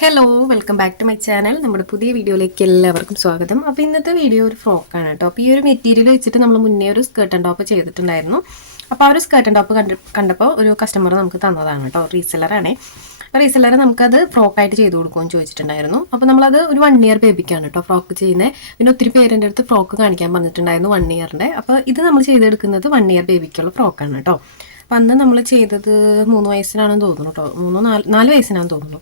Hello welcome back to my channel നമ്മുടെ പുതിയ വീഡിയോയിലേക്ക് എല്ലാവർക്കും സ്വാഗതം. അപ്പോൾ ഇന്നത്തെ വീഡിയോ ഒരു ഫ്രോക്കാണ് കേട്ടോ. അപ്പോൾ ഈ ഒരു മെറ്റീരിയൽ വെച്ചിട്ട് നമ്മൾ മുന്നേ ഒരു സ്കേർട്ട് ആൻഡ് ടോപ്പ് ചെയ്തിട്ടുണ്ടായിരുന്നു. അപ്പോൾ ആ ഒരു സ്കേർട്ട് ആൻഡ് ടോപ്പ് കണ്ട് കണ്ടപ്പോൾ ഒരു കസ്റ്റമർ നമുക്ക് തന്നതാണ് കേട്ടോ. റീസെല്ലറാണേ റീസെല്ലർ നമുക്കത് ഫ്രോക്കായിട്ട് ചെയ്ത് കൊടുക്കുമെന്ന് ചോദിച്ചിട്ടുണ്ടായിരുന്നു. അപ്പോൾ നമ്മളത് ഒരു വൺ ഇയർ ബേബിക്കാണ് കേട്ടോ ഫ്രോക്ക് ചെയ്യുന്നത് പിന്നെ ഒത്തിരി പേരെന്റെ അടുത്ത് ഫ്രോക്ക് കാണിക്കാൻ പറഞ്ഞിട്ടുണ്ടായിരുന്നു വൺ ഇയറിന്റെ അപ്പോൾ ഇത് നമ്മൾ ചെയ്തെടുക്കുന്നത് വൺ ഇയർ ബേബിക്കുള്ള ഫ്രോക്കാണ് കേട്ടോ. അപ്പോൾ അന്ന് നമ്മൾ ചെയ്തത് മൂന്ന് വയസ്സിനാണെന്ന് തോന്നുന്നു കേട്ടോ. മൂന്നോ നാല് നാല് വയസ്സിനാണെന്ന് തോന്നുന്നു.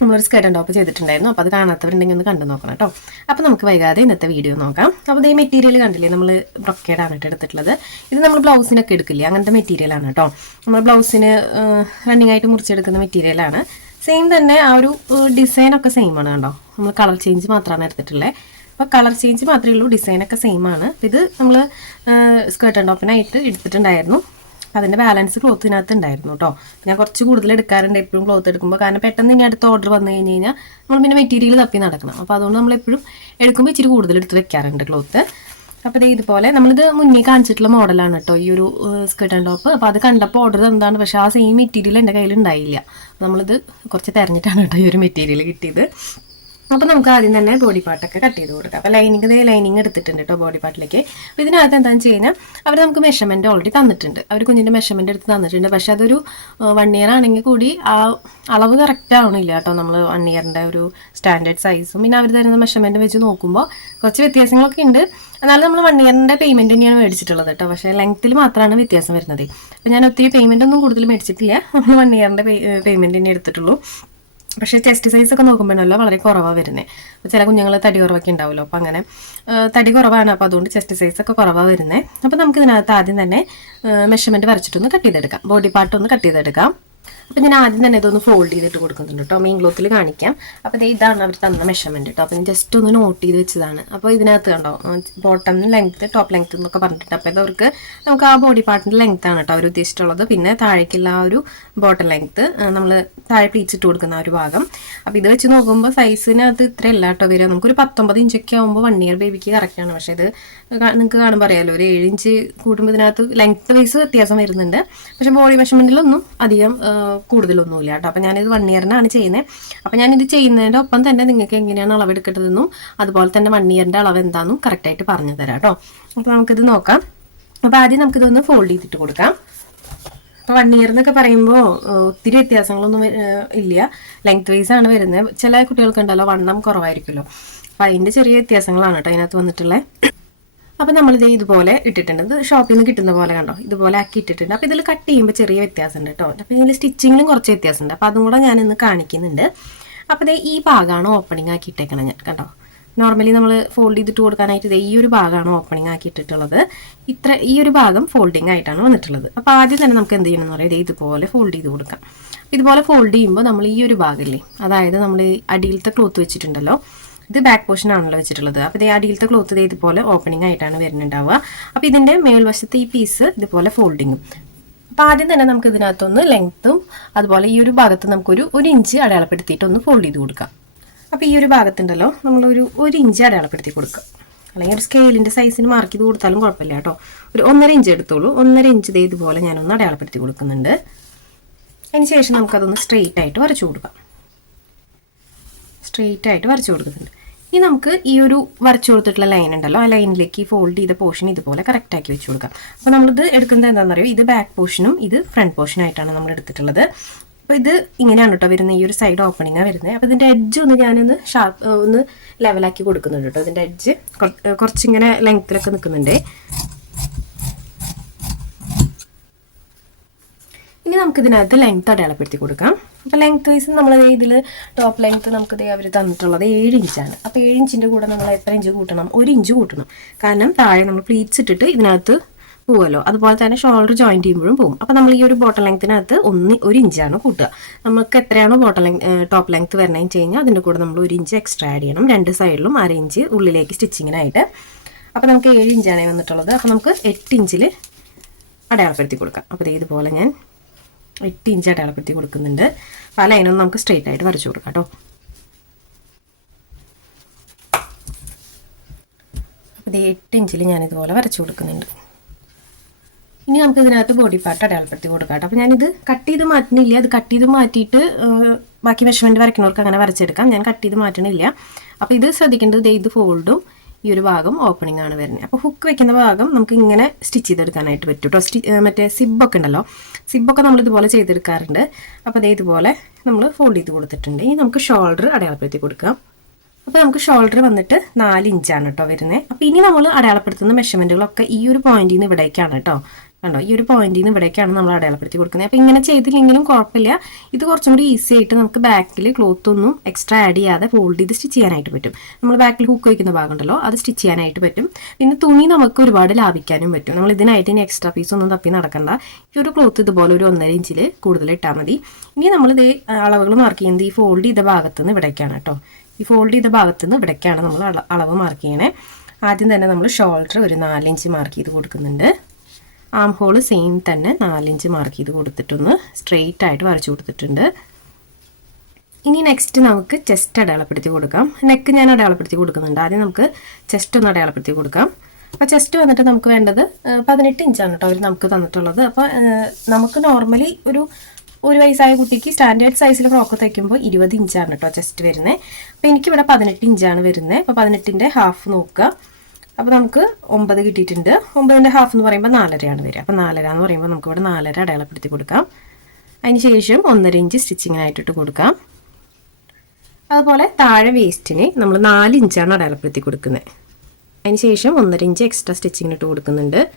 നമ്മളൊരു സ്കേർട്ട് ടോപ്പ് ചെയ്തിട്ടുണ്ടായിരുന്നു. അപ്പോൾ അത് കാണാത്തവരുണ്ടെങ്കിൽ ഒന്ന് കണ്ടു നോക്കണം കേട്ടോ. അപ്പോൾ നമുക്ക് വൈകാതെ ഇന്നത്തെ വീഡിയോ നോക്കാം. അപ്പോൾ ഈ മെറ്റീരിയൽ കണ്ടില്ലേ? നമ്മൾ ബ്രൊക്കേഡാണ് കേട്ടോ എടുത്തിട്ടുള്ളത്. ഇത് നമ്മൾ ബ്ലൗസിനൊക്കെ എടുക്കില്ലേ? അങ്ങനത്തെ മെറ്റീരിയലാണ് കേട്ടോ. നമ്മൾ ബ്ലൗസിന് റണ്ണിങ് ആയിട്ട് മുറിച്ചെടുക്കുന്ന മെറ്റീരിയലാണ് സെയിം തന്നെ ആ ഒരു ഡിസൈനൊക്കെ സെയിം ആണ് കേട്ടോ. നമ്മൾ കളർ ചേഞ്ച് മാത്രമാണ് എടുത്തിട്ടുള്ളത് അപ്പോൾ കളർ ചേഞ്ച് മാത്രമേ ഉള്ളൂ ഡിസൈനൊക്കെ സെയിം ആണ്. ഇത് നമ്മൾ സ്കേർട്ട് ടോപ്പിനായിട്ട് എടുത്തിട്ടുണ്ടായിരുന്നു. അതിന്റെ ബാലൻസ് ക്ലോത്തിനകത്ത് ഉണ്ടായിരുന്നു കേട്ടോ ഞാൻ കുറച്ച് കൂടുതൽ എടുക്കാറുണ്ട്. എപ്പോഴും ക്ലോത്ത് എടുക്കുമ്പോൾ കാരണം പെട്ടെന്ന് ഇനി അടുത്ത ഓർഡർ വന്നു കഴിഞ്ഞ് കഴിഞ്ഞാൽ നമ്മൾ പിന്നെ മെറ്റീരിയൽ തപ്പി നടക്കണം. അപ്പോൾ അതുകൊണ്ട് നമ്മൾ എപ്പോഴും എടുക്കുമ്പോൾ ഇച്ചിരി കൂടുതൽ എടുത്ത് വെക്കാറുണ്ട് ക്ലോത്ത് അപ്പോൾ ഇതേ ഇതുപോലെ നമ്മളിത് മുന്നേ കാണിച്ചിട്ടുള്ള മോഡലാണ് കേട്ടോ ഈ ഒരു സ്കേർട്ട് ആൻഡ് ടോപ്പ് അപ്പോൾ അത് കണ്ടപ്പോൾ ഓർഡർ എന്താണ് പക്ഷേ ആ സെയിം മെറ്റീരിയൽ എന്റെ കയ്യിൽ ഉണ്ടായില്ല നമ്മളിത് കുറച്ച് തിരഞ്ഞിട്ടാണ് കേട്ടോ ഈ ഒരു മെറ്റീരിയൽ കിട്ടിയത്. അപ്പോൾ നമുക്ക് ആദ്യം തന്നെ ബോഡി പാർട്ടൊക്കെ കട്ട് ചെയ്ത് കൊടുക്കാം. അപ്പോൾ ലൈനിങ് ഇതേ ലൈനിങ് എടുത്തിട്ടുണ്ട് കേട്ടോ ബോഡി പാർട്ടിലേക്ക് അപ്പോൾ ഇതിനകത്ത് എന്താണെന്ന് വെച്ച് കഴിഞ്ഞാൽ അവർ നമുക്ക് മെഷർമെന്റ് ഓൾറെഡി തന്നിട്ടുണ്ട്. അവർ കുഞ്ഞിന്റെ മെഷർമെന്റ് എടുത്ത് തന്നിട്ടുണ്ട്. പക്ഷേ അതൊരു വൺ ഇയർ ആണെങ്കിൽ കൂടി ആ അളവ് കറക്റ്റ് ആവണില്ല കേട്ടോ നമ്മൾ വൺ ഇയറിന്റെ ഒരു സ്റ്റാൻഡേർഡ് സൈസും പിന്നെ അവർ തരുന്ന മെഷർമെന്റ് വെച്ച് നോക്കുമ്പോൾ കുറച്ച് വ്യത്യാസങ്ങളൊക്കെ ഉണ്ട്. എന്നാലും നമ്മൾ വൺ ഇയറിന്റെ പേയ്മെന്റ് തന്നെയാണ് മേടിച്ചിട്ടുള്ളത് കേട്ടോ പക്ഷേ ലെങ്ത്തിൽ മാത്രമാണ് വ്യത്യാസം വരുന്നത്. അപ്പോൾ ഞാൻ ഒത്തിരി പേയ്മെന്റ് ഒന്നും കൂടുതൽ മേടിച്ചിട്ടില്ല. നമ്മൾ വൺ ഇയറിന്റെ പേയ്മെന്റ് തന്നെ എടുത്തിട്ടുള്ളൂ. പക്ഷേ ചെസ്റ്റ് സൈസ് ഒക്കെ നോക്കുമ്പോഴല്ലോ വളരെ കുറവാണ് വരുന്നത് ചില കുഞ്ഞുങ്ങൾ തടി കുറവൊക്കെ ഉണ്ടാവുമല്ലോ. അപ്പോൾ അങ്ങനെ തടി കുറവാണ്. അപ്പോൾ അതുകൊണ്ട് ചെസ്റ്റ് സൈസ് ഒക്കെ കുറവാണ് വരുന്നത് അപ്പോൾ നമുക്ക് ഇതിനകത്ത് ആദ്യം തന്നെ മെഷർമെന്റ് വരച്ചിട്ടൊന്ന് കട്ട് ചെയ്തെടുക്കാം. ബോഡി പാർട്ട് ഒന്ന് കട്ട് ചെയ്തെടുക്കാം. അപ്പോൾ ഞാൻ ആദ്യം തന്നെ ഇതൊന്ന് ഫോൾഡ് ചെയ്തിട്ട് കൊടുക്കുന്നുണ്ട് കേട്ടോ മെയിൻ ക്ലോത്തിൽ കാണിക്കാം. അപ്പോൾ ഇതാണ് അവർ തന്ന മെഷർമെന്റ് കേട്ടോ അപ്പോൾ ഞാൻ ജസ്റ്റ് ഒന്ന് നോട്ട് ചെയ്ത് വെച്ചതാണ്. അപ്പോൾ ഇതിനകത്ത് കണ്ടോ ബോട്ടം ലെങ്ത്ത് ടോപ്പ് ലെങ്ത്ത് എന്നൊക്കെ പറഞ്ഞിട്ട് അപ്പോൾ ഇത് അവർക്ക് നമുക്ക് ആ ബോഡി പാർട്ടിന്റെ ലെങ്ത്ത് ആണ് കേട്ടോ അവർ ഉദ്ദേശിച്ചിട്ടുള്ളത്. പിന്നെ താഴേക്കുള്ള ആ ഒരു ബോട്ടം ലെങ്ത്ത് നമ്മൾ താഴെ പ്ലീച്ചിട്ട് കൊടുക്കുന്ന ആ ഒരു ഭാഗം. അപ്പോൾ ഇത് വെച്ച് നോക്കുമ്പോൾ സൈസിനകത്ത് ഇത്രയല്ല കേട്ടോ വരിക. നമുക്കൊരു പത്തൊമ്പത് ഇഞ്ചൊക്കെ ആകുമ്പോൾ വൺ ഇയർ ബേബിക്ക് കറക്റ്റാണ് പക്ഷേ ഇത് നിങ്ങൾക്ക് കാണുമ്പോൾ അറിയാമല്ലോ ഒരു ഏഴ് ഇഞ്ച് കൂടുമ്പോൾ ഇതിനകത്ത് ലെങ്ത്ത് വൈസ് വ്യത്യാസം വരുന്നുണ്ട്. പക്ഷെ ബോഡി മെഷർമെന്റിലൊന്നും അധികം കൂടുതലൊന്നുമില്ല കേട്ടോ. അപ്പോൾ ഞാനിത് വൺ ഇയറിനാണ് ചെയ്യുന്നത് അപ്പോൾ ഞാനിത് ചെയ്യുന്നതിന്റെ ഒപ്പം തന്നെ നിങ്ങൾക്ക് എങ്ങനെയാണ് അളവെടുക്കേണ്ടതെന്നും അതുപോലെ തന്നെ വൺ ഇയറിന്റെ അളവ് എന്താണെന്നും കറക്റ്റായിട്ട് പറഞ്ഞു തരാം കേട്ടോ. അപ്പോൾ നമുക്കിത് നോക്കാം. അപ്പോൾ ആദ്യം നമുക്കിതൊന്ന് ഫോൾഡ് ചെയ്തിട്ട് കൊടുക്കാം. അപ്പോൾ വൺ ഇയർ എന്നൊക്കെ പറയുമ്പോൾ ഒത്തിരി വ്യത്യാസങ്ങളൊന്നും ഇല്ല. ലെങ്ത് വൈസ് ആണ് വരുന്നത്. ചില കുട്ടികൾക്ക് ഉണ്ടല്ലോ വണ്ണം കുറവായിരിക്കുമല്ലോ. അപ്പോൾ അതിന്റെ ചെറിയ വ്യത്യാസങ്ങളാണ് കേട്ടോ അതിനകത്ത് വന്നിട്ടുള്ളത് അപ്പോൾ നമ്മളിത് ഇതുപോലെ ഇട്ടിട്ടുണ്ട്. ഇത് ഷോപ്പിൽ നിന്ന് കിട്ടുന്ന പോലെ കണ്ടോ? ഇതുപോലെ ആക്കി ഇട്ടിട്ടുണ്ട്. അപ്പോൾ ഇതിൽ കട്ട് ചെയ്യുമ്പോൾ ചെറിയ വ്യത്യാസമുണ്ട് കേട്ടോ അപ്പോൾ ഇതിൽ സ്റ്റിച്ചിങ്ങിലും കുറച്ച് വ്യത്യാസമുണ്ട് അപ്പോൾ അതും കൂടെ ഞാനിന്ന് കാണിക്കുന്നുണ്ട്. അപ്പോൾ ഇത് ഈ ഭാഗമാണ് ഓപ്പണിംഗ് ആക്കി ഇട്ടേക്കണം ഞാൻ കേട്ടോ നോർമലി നമ്മൾ ഫോൾഡ് ചെയ്തിട്ട് കൊടുക്കാനായിട്ട് ഇത് ഈ ഒരു ഭാഗമാണ് ഓപ്പണിംഗ് ആക്കി ഇട്ടിട്ടുള്ളത്. ഇത്ര ഈ ഒരു ഭാഗം ഫോൾഡിംഗ് ആയിട്ടാണ് വന്നിട്ടുള്ളത്. അപ്പോൾ ആദ്യം തന്നെ നമുക്ക് എന്ത് ചെയ്യണം എന്ന് പറയുന്നത് ഇതുപോലെ ഫോൾഡ് ചെയ്ത് കൊടുക്കാം. ഇതുപോലെ ഫോൾഡ് ചെയ്യുമ്പോൾ നമ്മൾ ഈ ഒരു ഭാഗമില്ലേ അതായത് നമ്മൾ അടിയിലത്തെ ക്ലോത്ത് വെച്ചിട്ടുണ്ടല്ലോ. ഇത് ബാക്ക് പോർഷൻ ആണല്ലോ വെച്ചിട്ടുള്ളത്. അപ്പോൾ ഇത് അടിയിലത്തെ ക്ലോത്ത് ഇതുപോലെ ഓപ്പണിംഗ് ആയിട്ടാണ് വരുന്നുണ്ടാവുക. അപ്പോൾ ഇതിന്റെ മേൽവശത്തെ ഈ പീസ് ഇതുപോലെ ഫോൾഡിങ്ങും അപ്പോൾ ആദ്യം തന്നെ നമുക്ക് ഇതിനകത്തൊന്ന് ലെങ്ത്തും അതുപോലെ ഈ ഒരു ഭാഗത്ത് നമുക്കൊരു ഒരു ഇഞ്ച് അടയാളപ്പെടുത്തിയിട്ട് ഒന്ന് ഫോൾഡ് ചെയ്ത് കൊടുക്കാം. അപ്പോൾ ഈ ഒരു ഭാഗത്തുണ്ടല്ലോ നമ്മളൊരു ഒരു ഇഞ്ച് അടയാളപ്പെടുത്തി കൊടുക്കുക. അല്ലെങ്കിൽ ഒരു സ്കെയിലിന്റെ സൈസിന് മാർക്ക് ചെയ്ത് കൊടുത്താലും കുഴപ്പമില്ല കേട്ടോ. ഒരു ഒന്നര ഇഞ്ച് എടുത്തോളൂ. ഒന്നര ഇഞ്ച് ദേ ഇതുപോലെ ഞാനൊന്ന് അടയാളപ്പെടുത്തി കൊടുക്കുന്നുണ്ട്. അതിന് ശേഷം നമുക്കതൊന്ന് സ്ട്രെയിറ്റ് ആയിട്ട് വരച്ചു കൊടുക്കാം. സ്ട്രെയിറ്റ് ആയിട്ട് വരച്ചു കൊടുക്കുന്നുണ്ട്. ഇനി നമുക്ക് ഈ ഒരു വരച്ചു കൊടുത്തിട്ടുള്ള ലൈൻ ഉണ്ടല്ലോ ആ ലൈനിലേക്ക് ഫോൾഡ് ചെയ്ത പോർഷൻ ഇതുപോലെ കറക്റ്റ് ആക്കി വെച്ച് കൊടുക്കാം. അപ്പോൾ നമ്മളിത് എടുക്കുന്നത് എന്താണെന്ന് അറിയുമോ ഇത് ബാക്ക് പോർഷനും ഇത് ഫ്രണ്ട് പോർഷനായിട്ടാണ് നമ്മൾ എടുത്തിട്ടുള്ളത്. അപ്പോൾ ഇത് ഇങ്ങനെയാണ് കേട്ടോ വരുന്നത് ഈ ഒരു സൈഡ് ഓപ്പണിങ്ങാണ് വരുന്നത്. അപ്പോൾ ഇതിന്റെ എഡ്ജ് ഒന്ന് ഞാനൊന്ന് ഷാർപ്പ് ഒന്ന് ലെവലാക്കി കൊടുക്കുന്നുണ്ട് കേട്ടോ. ഇതിന്റെ എഡ്ജ് കുറച്ചിങ്ങനെ ലെങ്ത്തിലൊക്കെ നിൽക്കുന്നുണ്ട് ഇനി നമുക്ക് ഇതിനകത്ത് ലെങ്ത് അടയാളപ്പെടുത്തി കൊടുക്കാം. അപ്പോൾ ലെങ്ത് വൈസ് നമ്മൾ ഇതിൽ ടോപ്പ് ലെങ്ത് നമുക്ക് അവർ തന്നിട്ടുള്ളത് ഏഴ് ഇഞ്ചാണ് അപ്പോൾ ഏഴ് ഇഞ്ചിന്റെ കൂടെ നമ്മൾ എത്ര ഇഞ്ച് കൂട്ടണം? ഒരു ഇഞ്ച് കൂട്ടണം. കാരണം താഴെ നമ്മൾ പ്ലീറ്റ്സ് ഇട്ടിട്ട് ഇതിനകത്ത് പോകുമല്ലോ അതുപോലെ തന്നെ ഷോൾഡർ ജോയിൻ ചെയ്യുമ്പോഴും പോകും. അപ്പോൾ നമ്മൾ ഈ ഒരു ബോട്ടം ലെങ്ത്തിനകത്ത് ഒന്ന് ഒരു ഇഞ്ചാണ് കൂട്ടുക. നമുക്ക് എത്രയാണോ ബോട്ടം ലെങ് ടോപ്പ് ലെങ്ത് വരണമെന്ന് വെച്ച് കഴിഞ്ഞാൽ അതിന്റെ കൂടെ നമ്മൾ ഒരു ഇഞ്ച് എക്സ്ട്രാ ആഡ് ചെയ്യണം. രണ്ട് സൈഡിലും അര ഇഞ്ച് ഉള്ളിലേക്ക് സ്റ്റിച്ചിങ്ങിനായിട്ട് അപ്പോൾ നമുക്ക് ഏഴ് ഇഞ്ചാണ് വന്നിട്ടുള്ളത്. അപ്പോൾ നമുക്ക് എട്ട് ഇഞ്ചിൽ അടയാളപ്പെടുത്തി കൊടുക്കാം. അപ്പോൾ ഇതുപോലെ ഞാൻ എട്ട് ഇഞ്ച് അടയാളപ്പെടുത്തി കൊടുക്കുന്നുണ്ട്. അപ്പോൾ ആ ലൈനൊന്ന് നമുക്ക് സ്ട്രെയിറ്റ് ആയിട്ട് വരച്ചു കൊടുക്കാം കേട്ടോ. അപ്പോൾ എട്ട് ഇഞ്ചിൽ ഞാനിതുപോലെ വരച്ചു കൊടുക്കുന്നുണ്ട്. ഇനി നമുക്ക് ഇതിനകത്ത് ബോഡി പാർട്ട് അടയാളപ്പെടുത്തി കൊടുക്കാം അപ്പോൾ ഞാനിത് കട്ട് ചെയ്ത് മാറ്റുന്നില്ല. അത് കട്ട് ചെയ്ത് മാറ്റിയിട്ട് ബാക്കി മെഷർമെന്റ് വരയ്ക്കുന്നവർക്ക് അങ്ങനെ വരച്ചെടുക്കാം. ഞാൻ കട്ട് ചെയ്ത് മാറ്റണില്ല. അപ്പോൾ ഇത് ശ്രദ്ധിക്കേണ്ടത് ഇത് ഫോൾഡും ഈ ഒരു ഭാഗം ഓപ്പണിംഗ് ആണ് വരുന്നത്. അപ്പോൾ ഹുക്ക് വെക്കുന്ന ഭാഗം നമുക്ക് ഇങ്ങനെ സ്റ്റിച്ച് ചെയ്തെടുക്കാനായിട്ട് പറ്റും കേട്ടോ സ്റ്റി മറ്റേ സിബൊക്കെ ഉണ്ടല്ലോ. സിബൊക്കെ നമ്മൾ ഇതുപോലെ ചെയ്തെടുക്കാറുണ്ട്. അപ്പോൾ അതേ ഇതുപോലെ നമ്മൾ ഫോൾഡ് ചെയ്ത് കൊടുത്തിട്ടുണ്ട്. ഇനി നമുക്ക് ഷോൾഡർ അടയാളപ്പെടുത്തി കൊടുക്കാം. അപ്പോൾ നമുക്ക് ഷോൾഡർ വന്നിട്ട് നാല് ഇഞ്ചാണ് കേട്ടോ വരുന്നത് അപ്പോൾ ഇനി നമ്മൾ അടയാളപ്പെടുത്തുന്ന മെഷർമെന്റുകളൊക്കെ ഈ ഒരു പോയിന്റിൽ നിന്ന് ഇവിടേക്കാണ് കേട്ടോ കണ്ടോ? ഈ ഒരു പോയിന്റിൽ നിന്ന് ഇവിടേക്കാണ് നമ്മൾ അടയാളപ്പെടുത്തി കൊടുക്കുന്നത്. അപ്പോൾ ഇങ്ങനെ ചെയ്തില്ലെങ്കിലും കുഴപ്പമില്ല. ഇത് കുറച്ചും കൂടി ഈസി ആയിട്ട് നമുക്ക് ബാക്കിൽ ക്ലോത്ത് ഒന്നും എക്സ്ട്രാ ആഡ് ചെയ്യാതെ ഫോൾഡ് ചെയ്ത് സ്റ്റിച്ച് ചെയ്യാനായിട്ട് പറ്റും. നമ്മൾ ബാക്കിൽ ഹുക്ക് വയ്ക്കുന്ന ഭാഗമുണ്ടല്ലോ അത് സ്റ്റിച്ച് ചെയ്യാനായിട്ട് പറ്റും. പിന്നെ തുണി നമുക്ക് ഒരുപാട് ലാഭിക്കാനും പറ്റും. നമ്മൾ ഇതിനായിട്ട് ഇനി എക്സ്ട്രാ പീസ് ഒന്നും തപ്പി നടക്കണ്ട. ഈ ഒരു ക്ലോത്ത് ഇതുപോലെ ഒരു ഒന്നര ഇഞ്ചിൽ കൂടുതൽ ഇട്ടാൽ മതി. ഇനി നമ്മൾ ഇത് അളവുകൾ മാർക്ക് ചെയ്യുന്നത് ഈ ഫോൾഡ് ചെയ്ത ഭാഗത്ത് നിന്ന് ഇവിടേക്കാണ് കേട്ടോ. ഈ ഫോൾഡ് ചെയ്ത ഭാഗത്ത് നിന്ന് ഇവിടേക്കാണ് നമ്മൾ അളവ് മാർക്ക് ചെയ്യണേ. ആദ്യം തന്നെ നമ്മൾ ഷോൾഡർ ഒരു നാലിഞ്ച് മാർക്ക് ചെയ്ത് കൊടുക്കുന്നുണ്ട്. ആം ഹോൾ സെയിം തന്നെ നാലിഞ്ച് മാർക്ക് ചെയ്ത് കൊടുത്തിട്ടൊന്ന് സ്ട്രെയിറ്റ് ആയിട്ട് വരച്ചു കൊടുത്തിട്ടുണ്ട്. ഇനി നെക്സ്റ്റ് നമുക്ക് ചെസ്റ്റ് അടയാളപ്പെടുത്തി കൊടുക്കാം. നെക്ക് ഞാൻ അടയാളപ്പെടുത്തി കൊടുക്കുന്നുണ്ട്. ആദ്യം നമുക്ക് ചെസ്റ്റ് ഒന്ന് അടയാളപ്പെടുത്തി കൊടുക്കാം. അപ്പോൾ ചെസ്റ്റ് വന്നിട്ട് നമുക്ക് വേണ്ടത് പതിനെട്ട് ഇഞ്ചാണ് കേട്ടോ അവർ നമുക്ക് തന്നിട്ടുള്ളത്. അപ്പോൾ നമുക്ക് നോർമലി ഒരു ഒരു വയസ്സായ കുട്ടിക്ക് സ്റ്റാൻഡേർഡ് സൈസിൽ ഫ്രോക്ക് തയ്ക്കുമ്പോൾ ഇരുപത് ഇഞ്ചാണ് കേട്ടോ ചെസ്റ്റ് വരുന്നത് അപ്പോൾ എനിക്കിവിടെ പതിനെട്ട് ഇഞ്ചാണ് വരുന്നത് അപ്പോൾ പതിനെട്ടിന്റെ ഹാഫ് നോക്കുക. അപ്പോൾ നമുക്ക് ഒമ്പത് കിട്ടിയിട്ടുണ്ട്. ഒമ്പതിന്റെ ഹാഫ് എന്ന് പറയുമ്പോൾ നാലരയാണ് വരിക. അപ്പോൾ നാലര എന്ന് പറയുമ്പോൾ നമുക്ക് ഇവിടെ നാലര അടയാളപ്പെടുത്തി കൊടുക്കാം. അതിന് ശേഷം ഒന്നര ഇഞ്ച് സ്റ്റിച്ചിങ്ങിനായിട്ടിട്ട് കൊടുക്കാം. അതുപോലെ താഴെ വേസ്റ്റിന് നമ്മൾ നാല് ഇഞ്ചാണ് അടയാളപ്പെടുത്തി കൊടുക്കുന്നത്. അതിന് ശേഷം ഒന്നര ഇഞ്ച് എക്സ്ട്രാ സ്റ്റിച്ചിങ്ങിനിട്ട് കൊടുക്കുന്നുണ്ട്.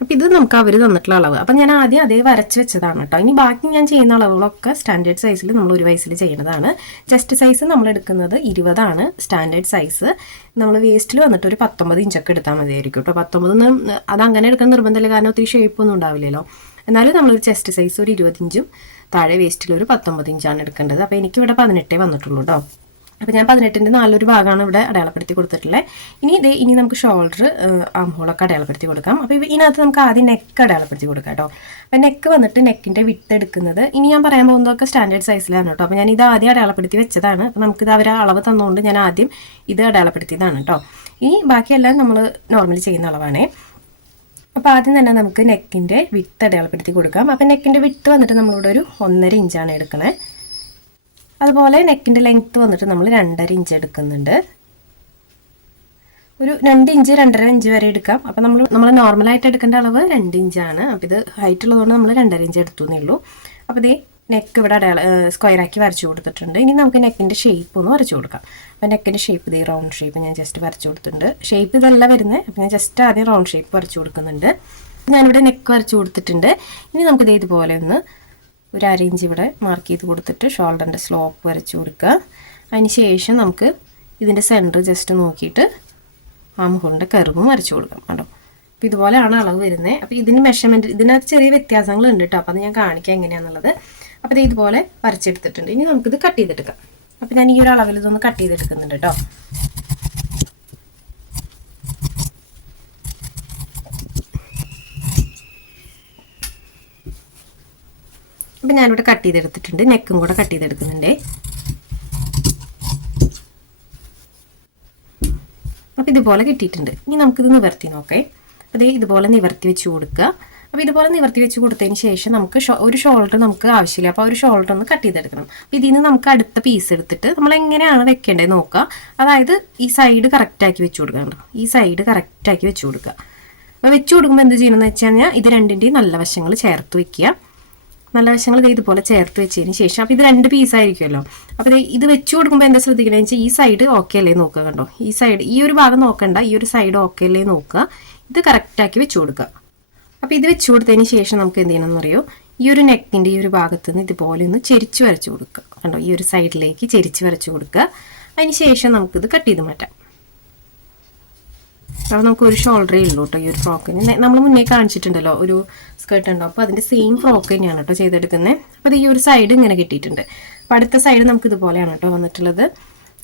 അപ്പം ഇത് നമുക്ക് അവർ തന്നിട്ടുള്ള അളവ്. അപ്പം ഞാൻ ആദ്യം അതേ വരച്ച് വെച്ചതാണ് കേട്ടോ. ഇനി ബാക്കി ഞാൻ ചെയ്യുന്ന അളവുകളൊക്കെ സ്റ്റാൻഡേർഡ് സൈസിൽ നമ്മൾ ഒരു വയസ്സിൽ ചെയ്യുന്നതാണ്. ചെസ്റ്റ് സൈസ് നമ്മൾ എടുക്കുന്നത് ഇരുപതാണ് സ്റ്റാൻഡേർഡ് സൈസ് നമ്മൾ വേസ്റ്റിൽ വന്നിട്ട് ഒരു പത്തൊമ്പത് ഇഞ്ചൊക്കെ എടുത്താൽ മതിയായിരിക്കും കേട്ടോ. അത് അങ്ങനെ എടുക്കാൻ നിർബന്ധമില്ല. കാരണം ഒത്തിരി ഷേപ്പ് ഒന്നും ഉണ്ടാവില്ലല്ലോ. എന്നാലും നമ്മളൊരു ചെസ്റ്റ് സൈസ് ഒരു ഇരുപത് ഇഞ്ചും താഴെ വേസ്റ്റിൽ ഒരു പത്തൊമ്പത് ഇഞ്ചാണ് എടുക്കേണ്ടത്. അപ്പോൾ എനിക്കിവിടെ പതിനെട്ടേ വന്നിട്ടുള്ളൂ കേട്ടോ. അപ്പോൾ ഞാൻ പതിനെട്ടിന്റെ നാലൊരു ഭാഗമാണ് ഇവിടെ അടയാളപ്പെടുത്തി കൊടുത്തിട്ടുള്ളത് ഇനി ഇതേ ഇനി നമുക്ക് ഷോൾഡർ ആംഹോളൊക്കെ അടയാളപ്പെടുത്തി കൊടുക്കാം. അപ്പോൾ ഇതിനകത്ത് നമുക്ക് ആദ്യം നെക്ക് അടയാളപ്പെടുത്തി കൊടുക്കാം കേട്ടോ. അപ്പോൾ നെക്ക് വന്നിട്ട് നെക്കിന്റെ വിത്ത് എടുക്കുന്നത് ഇനി ഞാൻ പറയാൻ പോകുന്നതൊക്കെ സ്റ്റാൻഡേർഡ് സൈസിലാണ് കേട്ടോ. അപ്പോൾ ഞാൻ ഇത് ആദ്യം അടയാളപ്പെടുത്തി വെച്ചതാണ്. അപ്പോൾ ഇത് അവർ അളവ് തന്നുകൊണ്ട് ഞാൻ ആദ്യം ഇത് അടയാളപ്പെടുത്തിയതാണ് കേട്ടോ. ഇനി ബാക്കിയെല്ലാം നമ്മൾ നോർമലി ചെയ്യുന്ന അളവാണേ. അപ്പോൾ ആദ്യം തന്നെ നമുക്ക് നെക്കിന്റെ വിത്ത് അടയാളപ്പെടുത്തി കൊടുക്കാം. അപ്പോൾ നെക്കിന്റെ വിത്ത് വന്നിട്ട് നമ്മളിവിടെ ഒരു ഒന്നര ഇഞ്ചാണ് എടുക്കണേ. അതുപോലെ നെക്കിന്റെ ലെങ്ത്ത് വന്നിട്ട് നമ്മൾ രണ്ടര ഇഞ്ച് എടുക്കുന്നുണ്ട്. ഒരു രണ്ട് ഇഞ്ച് രണ്ടര ഇഞ്ച് വരെ എടുക്കാം. അപ്പം നമ്മൾ നമ്മൾ നോർമലായിട്ട് എടുക്കേണ്ട അളവ് രണ്ട് ഇഞ്ചാണ് അപ്പം ഇത് ഹൈറ്റ് ഉള്ളതുകൊണ്ട് നമ്മൾ രണ്ടര ഇഞ്ച് എടുത്തു എന്നേ ഉള്ളൂ. അപ്പോൾ ഇതേ നെക്ക് ഇവിടെ അടയാള സ്ക്വയർ ആക്കി വരച്ചു കൊടുത്തിട്ടുണ്ട്. ഇനി നമുക്ക് നെക്കിന്റെ ഷേപ്പ് ഒന്ന് വരച്ചു കൊടുക്കാം. അപ്പോൾ നെക്കിന്റെ ഷേപ്പ് ഇതേ റൗണ്ട് ഷേപ്പ് ഞാൻ ജസ്റ്റ് വരച്ചു കൊടുത്തിട്ടുണ്ട്. ഷേപ്പ് ഇതല്ല വരുന്നത് അപ്പോൾ ഞാൻ ജസ്റ്റ് ആദ്യം റൗണ്ട് ഷേപ്പ് വരച്ചു കൊടുക്കുന്നുണ്ട്. ഞാനിവിടെ നെക്ക് വരച്ചു കൊടുത്തിട്ടുണ്ട്. ഇനി നമുക്കിത് ഇതുപോലെ ഒന്ന് ഒരു അരയിഞ്ച് ഇവിടെ മാർക്ക് ചെയ്ത് കൊടുത്തിട്ട് ഷോൾഡറിന്റെ സ്ലോപ്പ് വരച്ച് കൊടുക്കുക. അതിന് ശേഷം നമുക്ക് ഇതിന്റെ സെന്റർ ജസ്റ്റ് നോക്കിയിട്ട് ആം ഹോളിന്റെ കർവും വരച്ച് കൊടുക്കാം കേട്ടോ അപ്പോൾ ഇതുപോലെയാണ് അളവ് വരുന്നത് അപ്പോൾ ഇതിന് മെഷർമെന്റ് ഇതിനകത്ത് ചെറിയ വ്യത്യാസങ്ങളുണ്ട് കേട്ടോ. അപ്പോൾ അത് ഞാൻ കാണിക്കാം എങ്ങനെയാണെന്നുള്ളത് അപ്പോൾ ഇത് ഇതുപോലെ വരച്ചെടുത്തിട്ടുണ്ട്. ഇനി നമുക്കിത് കട്ട് ചെയ്തെടുക്കാം. അപ്പോൾ ഞാൻ ഈ ഒരു അളവിൽ ഇതൊന്ന് കട്ട് ചെയ്തെടുക്കുന്നുണ്ട് കേട്ടോ. അപ്പം ഞാനിവിടെ കട്ട് ചെയ്തെടുത്തിട്ടുണ്ട്. നെക്കും കൂടെ കട്ട് ചെയ്തെടുക്കുന്നുണ്ട്. അപ്പം ഇതുപോലെ കിട്ടിയിട്ടുണ്ട്. ഇനി നമുക്കിത് നിവർത്തി നോക്കേ. അതേ ഇതുപോലെ നിവർത്തി വെച്ച് കൊടുക്കുക അപ്പോൾ ഇതുപോലെ നിവർത്തി വെച്ച് കൊടുത്തതിന് ശേഷം നമുക്ക് ഒരു ഷോൾഡർ നമുക്ക് ആവശ്യമില്ല. അപ്പോൾ ഒരു ഷോൾഡർ ഒന്ന് കട്ട് ചെയ്തെടുക്കണം. അപ്പോൾ ഇതിൽ നിന്ന് നമുക്ക് അടുത്ത പീസ് എടുത്തിട്ട് നമ്മൾ എങ്ങനെയാണ് വെക്കേണ്ടത് നോക്കുക അതായത് ഈ സൈഡ് കറക്റ്റാക്കി വെച്ച് കൊടുക്കണം ഈ സൈഡ് കറക്റ്റാക്കി വെച്ച് കൊടുക്കുക അപ്പോൾ വെച്ച് കൊടുക്കുമ്പോൾ എന്ത് ചെയ്യണമെന്ന് വെച്ച് കഴിഞ്ഞാൽ ഇത് രണ്ടിന്റെയും നല്ല വശങ്ങൾ ചേർത്ത് വെക്കുക. നല്ല വശങ്ങൾ ഇത് ഇതുപോലെ ചേർത്ത് വെച്ചതിന് ശേഷം. അപ്പോൾ ഇത് രണ്ട് പീസ് ആയിരിക്കുമല്ലോ. അപ്പോൾ ഇത് വെച്ച് കൊടുക്കുമ്പോൾ എന്താ ശ്രദ്ധിക്കണമെന്ന് വെച്ചാൽ ഈ സൈഡ് ഓക്കെ അല്ലേ നോക്കുക കണ്ടോ? ഈ സൈഡ് ഈ ഒരു ഭാഗം നോക്കണ്ട ഈ ഒരു സൈഡ് ഓക്കെ അല്ലേ നോക്കുക. ഇത് കറക്റ്റാക്കി വെച്ച് കൊടുക്കുക. അപ്പോൾ ഇത് വെച്ച് കൊടുത്തതിന് ശേഷം നമുക്ക് എന്ത് ചെയ്യണമെന്ന് അറിയോ? ഈ ഒരു നെക്കിന്റെ ഈ ഒരു ഭാഗത്ത് നിന്ന് ഇതുപോലെ ഒന്ന് ചെരിച്ച് വരച്ച് കൊടുക്കുക. കണ്ടോ? ഈ ഒരു സൈഡിലേക്ക് ചെരിച്ച് വരച്ച് കൊടുക്കുക. അതിന് ശേഷം നമുക്കിത് കട്ട് ചെയ്ത് മാറ്റാം. അപ്പോൾ നമുക്ക് ഒരു ഷോൾഡറേ ഉള്ളൂ കേട്ടോ ഈ ഒരു ഫ്രോക്കിന് നമ്മൾ മുന്നേ കാണിച്ചിട്ടുണ്ടല്ലോ ഒരു സ്കേർട്ട് ഉണ്ടോ? അപ്പോൾ അതിന്റെ സെയിം ഫ്രോക്ക് തന്നെയാണ് കേട്ടോ ചെയ്തെടുക്കുന്നത് അപ്പോൾ അത് ഈ ഒരു സൈഡ് ഇങ്ങനെ കിട്ടിയിട്ടുണ്ട്. അപ്പോൾ അടുത്ത സൈഡ് നമുക്ക് ഇതുപോലെയാണ് കേട്ടോ വന്നിട്ടുള്ളത്.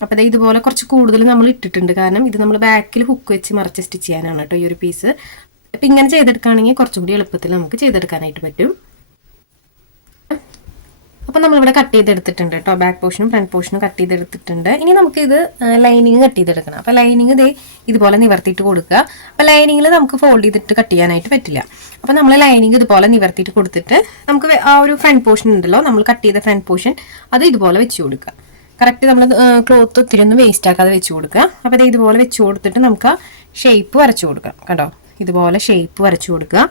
അപ്പോൾ അതായത് ഇതുപോലെ കുറച്ച് കൂടുതൽ നമ്മൾ ഇട്ടിട്ടുണ്ട്. കാരണം ഇത് നമ്മൾ ബാക്കിൽ ഹുക്ക് വെച്ച് മറച്ച് സ്റ്റിച്ച് ചെയ്യാനാണ് കേട്ടോ ഈ ഒരു പീസ് അപ്പോൾ ഇങ്ങനെ ചെയ്തെടുക്കുകയാണെങ്കിൽ കുറച്ചും കൂടി എളുപ്പത്തിൽ നമുക്ക് ചെയ്തെടുക്കാനായിട്ട് പറ്റും. അപ്പോൾ നമ്മളിവിടെ കട്ട് ചെയ്തെടുത്തിട്ടുണ്ട് കേട്ടോ ബാക്ക് പോർഷനും ഫ്രണ്ട് പോർഷനും കട്ട് ചെയ്തെടുത്തിട്ടുണ്ട്. ഇനി നമുക്കിത് ലൈനിങ് കട്ട് ചെയ്തെടുക്കണം. അപ്പോൾ ലൈനിങ് ഇതേ ഇതുപോലെ നിവർത്തിയിട്ട് കൊടുക്കുക. അപ്പോൾ ലൈനിങ്ങിൽ നമുക്ക് ഫോൾഡ് ചെയ്തിട്ട് കട്ട് ചെയ്യാനായിട്ട് പറ്റില്ല. അപ്പോൾ നമ്മൾ ലൈനിങ് ഇതുപോലെ നിവർത്തിയിട്ട് കൊടുത്തിട്ട് നമുക്ക് ആ ഒരു ഫ്രണ്ട് പോർഷൻ ഉണ്ടല്ലോ നമ്മൾ കട്ട് ചെയ്ത ഫ്രണ്ട് പോർഷൻ അത് ഇതുപോലെ വെച്ച് കൊടുക്കുക. കറക്റ്റ് നമ്മൾ ക്ലോത്ത് ഒത്തിരി ഒന്നും വേസ്റ്റ് ആക്കാതെ വെച്ച് കൊടുക്കുക. അപ്പോൾ ഇത് ഇതുപോലെ വെച്ച് കൊടുത്തിട്ട് നമുക്ക് ഷേപ്പ് വരച്ചു കൊടുക്കാം. കേട്ടോ ഇതുപോലെ ഷേപ്പ് വരച്ചു കൊടുക്കുക.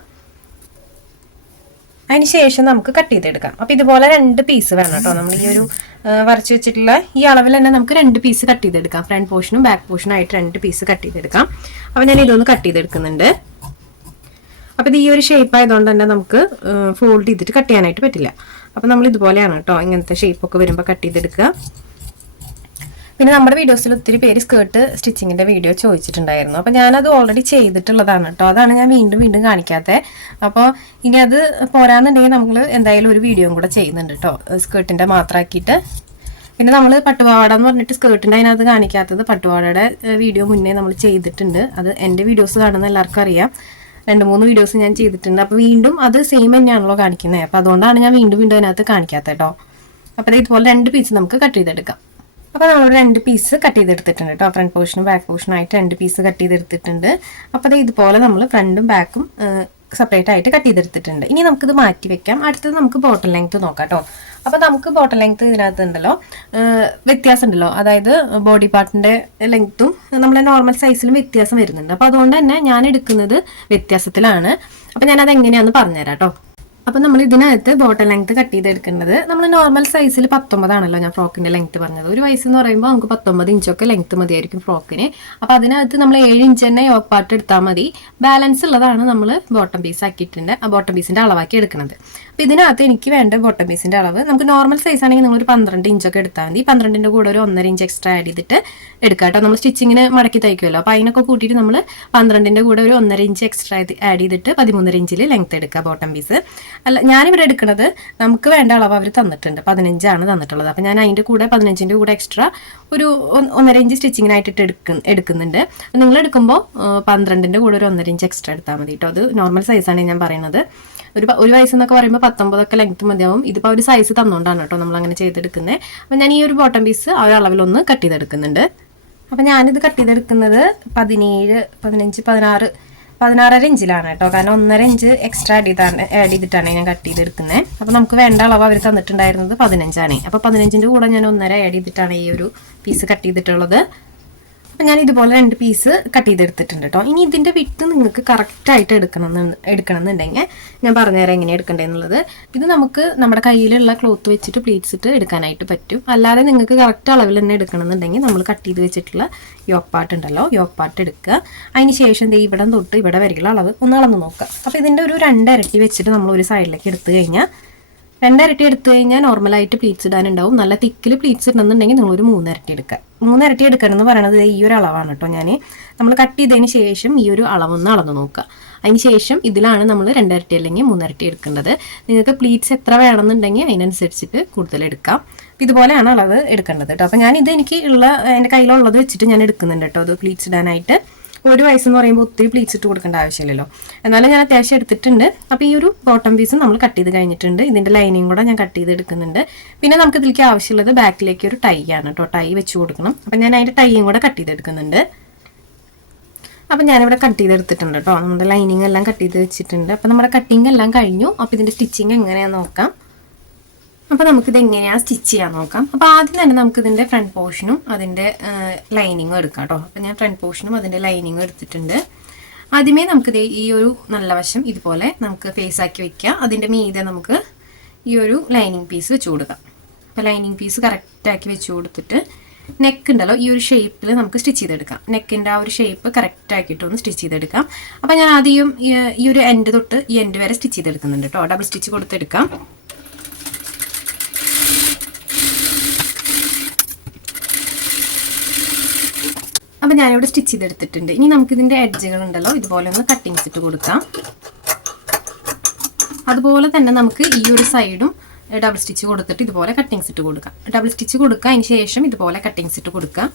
അതിന് ശേഷം നമുക്ക് കട്ട് ചെയ്തെടുക്കാം. അപ്പോൾ ഇതുപോലെ രണ്ട് പീസ് വേണം കേട്ടോ. നമ്മൾ ഈ ഒരു വരച്ച് വെച്ചിട്ടുള്ള ഈ അളവിൽ തന്നെ നമുക്ക് രണ്ട് പീസ് കട്ട് ചെയ്തെടുക്കാം. ഫ്രണ്ട് പോർഷനും ബാക്ക് പോർഷനും ആയിട്ട് രണ്ട് പീസ് കട്ട് ചെയ്തെടുക്കാം. അപ്പോൾ ഞാൻ ഇതൊന്ന് കട്ട് ചെയ്തെടുക്കുന്നുണ്ട്. അപ്പോൾ ഇത് ഈ ഒരു ഷേപ്പ് ആയതുകൊണ്ട് തന്നെ നമുക്ക് ഫോൾഡ് ചെയ്തിട്ട് കട്ട് ചെയ്യാനായിട്ട് പറ്റില്ല. അപ്പോൾ നമ്മൾ ഇതുപോലെയാണ് കേട്ടോ ഇങ്ങനത്തെ ഷേപ്പ് ഒക്കെ വരുമ്പോൾ കട്ട് ചെയ്തെടുക്കുക. പിന്നെ നമ്മുടെ വീഡിയോസിൽ ഒത്തിരി പേര് സ്കേർട്ട് സ്റ്റിച്ചിങ്ങിന്റെ വീഡിയോ ചോദിച്ചിട്ടുണ്ടായിരുന്നു. അപ്പോൾ ഞാനത് ഓൾറെഡി ചെയ്തിട്ടുള്ളതാണ് കേട്ടോ. അതാണ് ഞാൻ വീണ്ടും വീണ്ടും കാണിക്കാത്തത് അപ്പോൾ ഇനി അത് പോരാന്നുണ്ടെങ്കിൽ നമ്മൾ എന്തായാലും ഒരു വീഡിയോയും കൂടെ ചെയ്യുന്നുണ്ട് കേട്ടോ. സ്കേർട്ടിന്റെ മാത്രമാക്കിയിട്ട് പിന്നെ നമ്മൾ പട്ടുപാവാട എന്ന് പറഞ്ഞിട്ട് സ്കേർട്ടിന്റെ അതിനകത്ത് കാണിക്കാത്തത് പട്ടുപാവാടയുടെ വീഡിയോ മുന്നേ നമ്മൾ ചെയ്തിട്ടുണ്ട്. അത് എന്റെ വീഡിയോസ് കാണുന്ന എല്ലാവർക്കും അറിയാം. രണ്ട് മൂന്ന് വീഡിയോസ് ഞാൻ ചെയ്തിട്ടുണ്ട്. അപ്പോൾ വീണ്ടും അത് സെയിം തന്നെയാണല്ലോ കാണിക്കുന്നത്. അപ്പോൾ അതുകൊണ്ടാണ് ഞാൻ വീണ്ടും വീണ്ടും അതിനകത്ത് കാണിക്കാത്തത് കേട്ടോ. അപ്പോൾ ഇതുപോലെ രണ്ട് പീസ് നമുക്ക് കട്ട് ചെയ്തെടുക്കാം. അപ്പോൾ നമ്മൾ രണ്ട് പീസ് കട്ട് ചെയ്തെടുത്തിട്ടുണ്ട് കേട്ടോ ഫ്രണ്ട് പോർഷനും ബാക്ക് പോർഷനും ആയിട്ട് രണ്ട് പീസ് കട്ട് ചെയ്തെടുത്തിട്ടുണ്ട്. അപ്പോൾ അത് ഇതുപോലെ നമ്മൾ ഫ്രണ്ടും ബാക്കും സെപ്പറേറ്റ് ആയിട്ട് കട്ട് ചെയ്തെടുത്തിട്ടുണ്ട്. ഇനി നമുക്കിത് മാറ്റി വെക്കാം. അടുത്തത് നമുക്ക് ബോട്ടൽ ലെങ്ത് നോക്കാം കേട്ടോ അപ്പോൾ നമുക്ക് ബോട്ടൽ ലെങ്ത് ഇതിനകത്ത് ഉണ്ടല്ലോ വ്യത്യാസം ഉണ്ടല്ലോ അതായത് ബോഡി പാർട്ടിന്റെ ലെങ്ത്തും നമ്മുടെ നോർമൽ സൈസിലും വ്യത്യാസം വരുന്നുണ്ട്. അപ്പോൾ അതുകൊണ്ട് തന്നെ ഞാൻ എടുക്കുന്നത് വ്യത്യാസത്തിലാണ്. അപ്പോൾ ഞാൻ അത് എങ്ങനെയാണെന്ന് പറഞ്ഞുതരാം കേട്ടോ അപ്പൊ നമ്മൾ ഇതിനകത്ത് ബോട്ടം ലെങ്ത് കട്ട് ചെയ്തെടുക്കേണ്ടത് നമ്മൾ നോർമൽ സൈസിൽ പത്തൊമ്പതാണല്ലോ ഞാൻ ഫ്രോക്കിന്റെ ലെങ്ത് പറഞ്ഞത്. ഒരു വയസ്സ് എന്ന് പറയുമ്പോൾ നമുക്ക് പത്തൊമ്പത് ഇഞ്ചൊക്കെ ലെങ്ത് മതിയായിരിക്കും ഫ്രോക്കിന് അപ്പൊ അതിനകത്ത് നമ്മൾ ഏഴ് ഇഞ്ച് തന്നെ യോക്ക് പാർട്ട് എടുത്താൽ മതി. ബാലൻസ് ഉള്ളതാണ് നമ്മൾ ബോട്ടം പീസ് ആക്കിയിട്ടുണ്ട്. ആ ബോട്ടം പീസിന്റെ അളവാക്കി എടുക്കുന്നത്. അപ്പൊ ഇതിനകത്ത് എനിക്ക് വേണ്ട ബോട്ടം പീസിന്റെ അളവ്. നമുക്ക് നോർമൽ സൈസ് ആണെങ്കിൽ ഒരു പന്ത്രണ്ട് ഇഞ്ചൊക്കെ എടുത്താൽ മതി. പന്ത്രണ്ടിന്റെ കൂടെ ഒരു ഒന്നര ഇഞ്ച് എക്സ്ട്രാ ആഡ് ചെയ്തിട്ട് എടുക്കാം കേട്ടോ. നമ്മൾ സ്റ്റിച്ചിങ്ങിന് മടക്കി തയ്ക്കുമല്ലോ. അപ്പൊ അതിനൊക്കെ കൂട്ടിയിട്ട് നമ്മൾ പന്ത്രണ്ടിന്റെ കൂടെ ഒരു ഒന്നര ഇഞ്ച് എക്സ്ട്രാ ആഡ് ചെയ്തിട്ട് പതിമൂന്നര ഇഞ്ചിൽ ലെങ്ത് എടുക്കുക ബോട്ടം പീസ് അല്ല ഞാനിവിടെ എടുക്കുന്നത് നമുക്ക് വേണ്ട അളവ് അവർ തന്നിട്ടുണ്ട്. പതിനഞ്ചാണ് തന്നിട്ടുള്ളത്. അപ്പോൾ ഞാൻ അതിന്റെ കൂടെ പതിനഞ്ചിന്റെ കൂടെ എക്സ്ട്രാ ഒരു ഒന്ന് ഒന്നര ഇഞ്ച് സ്റ്റിച്ചിങ്ങിനായിട്ടിട്ട് എടുക്ക എടുക്കുന്നുണ്ട്. നിങ്ങൾ എടുക്കുമ്പോൾ പന്ത്രണ്ടിന്റെ കൂടെ ഒരു ഒന്നര ഇഞ്ച് എക്സ്ട്രാ എടുത്താൽ മതി കേട്ടോ. അത് നോർമൽ സൈസാണ് ഞാൻ പറയുന്നത്. ഒരു ഒരു വയസ്സ് എന്നൊക്കെ പറയുമ്പോൾ പത്തൊമ്പതൊക്കെ ലെങ്ത് മതിയാവും. ഇതിപ്പോൾ ഒരു സൈസ് തന്നുകൊണ്ടാണ് കേട്ടോ നമ്മൾ അങ്ങനെ ചെയ്തെടുക്കുന്നത് അപ്പം ഞാൻ ഈ ഒരു ബോട്ടം പീസ് ആ ഒരു അളവിലൊന്ന് കട്ട് ചെയ്തെടുക്കുന്നുണ്ട്. അപ്പം ഞാനിത് കട്ട് ചെയ്തെടുക്കുന്നത് പതിനേഴ് പതിനഞ്ച് പതിനാറ് പതിനാറര ഇഞ്ചിലാണ് കേട്ടോ. കാരണം ഒന്നര ഇഞ്ച് എക്സ്ട്രാ ആഡ് ചെയ്താണ് ആഡ് ചെയ്തിട്ടാണ് ഞാൻ കട്ട് ചെയ്തെടുക്കുന്നത് അപ്പോൾ നമുക്ക് വേണ്ട അളവ് അവർ തന്നിട്ടുണ്ടായിരുന്നത് പതിനഞ്ചാണ്. അപ്പോൾ പതിനഞ്ചിന്റെ കൂടെ ഞാൻ ഒന്നര ആഡ് ചെയ്തിട്ടാണ് ഈ ഒരു പീസ് കട്ട് ചെയ്തിട്ടുള്ളത്. അപ്പം ഞാൻ ഇതുപോലെ രണ്ട് പീസ് കട്ട് ചെയ്തെടുത്തിട്ടുണ്ട് കേട്ടോ ഇനി ഇതിന്റെ വിട്ട് നിങ്ങൾക്ക് കറക്റ്റായിട്ട് എടുക്കണം എടുക്കണം എന്നുണ്ടെങ്കിൽ ഞാൻ പറഞ്ഞുതരാം എങ്ങനെ എടുക്കേണ്ടതെന്നുള്ളത്. ഇത് നമുക്ക് നമ്മുടെ കയ്യിലുള്ള ക്ലോത്ത് വെച്ചിട്ട് പ്ലീറ്റ്സ് ഇട്ട് എടുക്കാനായിട്ട് പറ്റും. അല്ലാതെ നിങ്ങൾക്ക് കറക്റ്റ് അളവിൽ തന്നെ എടുക്കണം എന്നുണ്ടെങ്കിൽ നമ്മൾ കട്ട് ചെയ്ത് വെച്ചിട്ടുള്ള യോപ്പാട്ട് പാട്ട് ഉണ്ടല്ലോ യോപ്പാട്ട് പാട്ട് എടുക്കുക. അതിന് ശേഷം ദേ ഇവിടം തൊട്ട് ഇവിടെ വരെയുള്ള അളവ് ഒന്ന് അളന്ന് നോക്കുക. അപ്പോൾ ഇതിന്റെ ഒരു രണ്ടരട്ടി വെച്ചിട്ട് നമ്മൾ ഒരു സൈഡിലേക്ക് എടുത്തു കഴിഞ്ഞാൽ രണ്ടരട്ടി എടുത്തു കഴിഞ്ഞാൽ നോർമലായിട്ട് പ്ലീറ്റ്സ് ഇടാനുണ്ടാവും. നല്ല തിക്കിൽ പ്ലീറ്റ്സ് ഇടണമെന്നുണ്ടെങ്കിൽ നിങ്ങളൊരു മൂന്നരട്ടി എടുക്കുക. മൂന്നരട്ടി എടുക്കണം എന്ന് പറയുന്നത് ഈ ഒരു അളവാണ് കേട്ടോ ഞാൻ നമ്മൾ കട്ട് ചെയ്തതിന് ശേഷം ഈ ഒരു അളവൊന്ന് അളന്ന് നോക്കുക. അതിന് ശേഷം ഇതിലാണ് നമ്മൾ രണ്ടരട്ടി അല്ലെങ്കിൽ മൂന്നരട്ടി എടുക്കേണ്ടത്. നിങ്ങൾക്ക് പ്ലീറ്റ്സ് എത്ര വേണമെന്നുണ്ടെങ്കിൽ അതിനനുസരിച്ചിട്ട് കൂടുതൽ എടുക്കാം. ഇതുപോലെയാണ് അളവ് എടുക്കേണ്ടത് കേട്ടോ അപ്പോൾ ഞാനിത് എനിക്ക് ഉള്ള എന്റെ കയ്യിലുള്ളത് വെച്ചിട്ട് ഞാൻ എടുക്കുന്നുണ്ട് കേട്ടോ അത് പ്ലീറ്റ്സ് ഇടാനായിട്ട്. ഒരു വയസ്സെന്ന് പറയുമ്പോൾ ഒത്തിരി ഇട്ട് കൊടുക്കേണ്ട ആവശ്യമില്ലല്ലോ. എന്നാലും ഞാൻ അത്യാവശ്യം എടുത്തിട്ടുണ്ട്. അപ്പോൾ ഈ ഒരു ബോട്ടം പീസ് നമ്മൾ കട്ട് ചെയ്ത് കഴിഞ്ഞിട്ടുണ്ട്. ഇതിന്റെ ലൈനിങ് കൂടെ ഞാൻ കട്ട് ചെയ്ത് എടുക്കുന്നുണ്ട്. പിന്നെ നമുക്ക് ഇതിലേക്ക് ആവശ്യമുള്ളത് ബാക്കിലേക്ക് ഒരു ടൈ ആണ് കേട്ടോ. ടൈ വെച്ച് കൊടുക്കണം. അപ്പം ഞാൻ അതിന്റെ ടൈയും കൂടെ കട്ട് ചെയ്തെടുക്കുന്നുണ്ട് അപ്പം ഞാനിവിടെ കട്ട് ചെയ്തെടുത്തിട്ടുണ്ട് കേട്ടോ. നമ്മുടെ ലൈനിങ് എല്ലാം കട്ട് ചെയ്ത് വെച്ചിട്ടുണ്ട്. അപ്പം നമ്മുടെ കട്ടിങ് എല്ലാം കഴിഞ്ഞു. അപ്പോൾ ഇതിന്റെ സ്റ്റിച്ചിങ് എങ്ങനെയാണെന്ന് നോക്കാം. അപ്പോൾ നമുക്കിത് എങ്ങനെയാണ് സ്റ്റിച്ച് ചെയ്യാൻ നോക്കാം. അപ്പോൾ ആദ്യം തന്നെ നമുക്കിതിന്റെ ഫ്രണ്ട് പോർഷനും അതിന്റെ ലൈനിങ്ങും എടുക്കാം കേട്ടോ അപ്പോൾ ഞാൻ ഫ്രണ്ട് പോർഷനും അതിന്റെ ലൈനിങ്ങും എടുത്തിട്ടുണ്ട്. ആദ്യമേ നമുക്കിത് ഈ ഒരു നല്ല വശം ഇതുപോലെ നമുക്ക് ഫേസ് ആക്കി വെക്കുക അതിന്റെ മീതെ നമുക്ക് ഈ ഒരു ലൈനിങ് പീസ് വെച്ച് കൊടുക്കാം. അപ്പോൾ ലൈനിങ് പീസ് കറക്റ്റാക്കി വെച്ച് കൊടുത്തിട്ട് നെക്ക് ഉണ്ടല്ലോ ഈ ഒരു ഷേപ്പിൽ നമുക്ക് സ്റ്റിച്ച് ചെയ്തെടുക്കാം. നെക്കിന്റെ ആ ഒരു ഷേപ്പ് കറക്റ്റാക്കിയിട്ടൊന്ന് സ്റ്റിച്ച് ചെയ്തെടുക്കാം. അപ്പോൾ ഞാൻ ആദ്യം ഈ ഒരു എൻഡ് തൊട്ട് ഈ എൻഡ് വരെ സ്റ്റിച്ച് ചെയ്തെടുക്കുന്നുണ്ട് കേട്ടോ ഡബിൾ സ്റ്റിച്ച് കൊടുത്തെടുക്കാം. അപ്പം ഞാനിവിടെ സ്റ്റിച്ച് ചെയ്തെടുത്തിട്ടുണ്ട്. ഇനി നമുക്ക് എഡ്ജുകളുണ്ടല്ലോ ഇതുപോലെ ഒന്ന് കട്ടിങ്സ് ഇട്ട് കൊടുക്കാം. അതുപോലെ തന്നെ നമുക്ക് ഈ ഒരു സൈഡും ഡബിൾ സ്റ്റിച്ച് കൊടുത്തിട്ട് ഇതുപോലെ കട്ടിങ്സ് ഇട്ട് കൊടുക്കാം. ഡബിൾ സ്റ്റിച്ച് കൊടുക്കുക അതിന് ശേഷം ഇതുപോലെ കട്ടിങ്സ് ഇട്ട് കൊടുക്കുക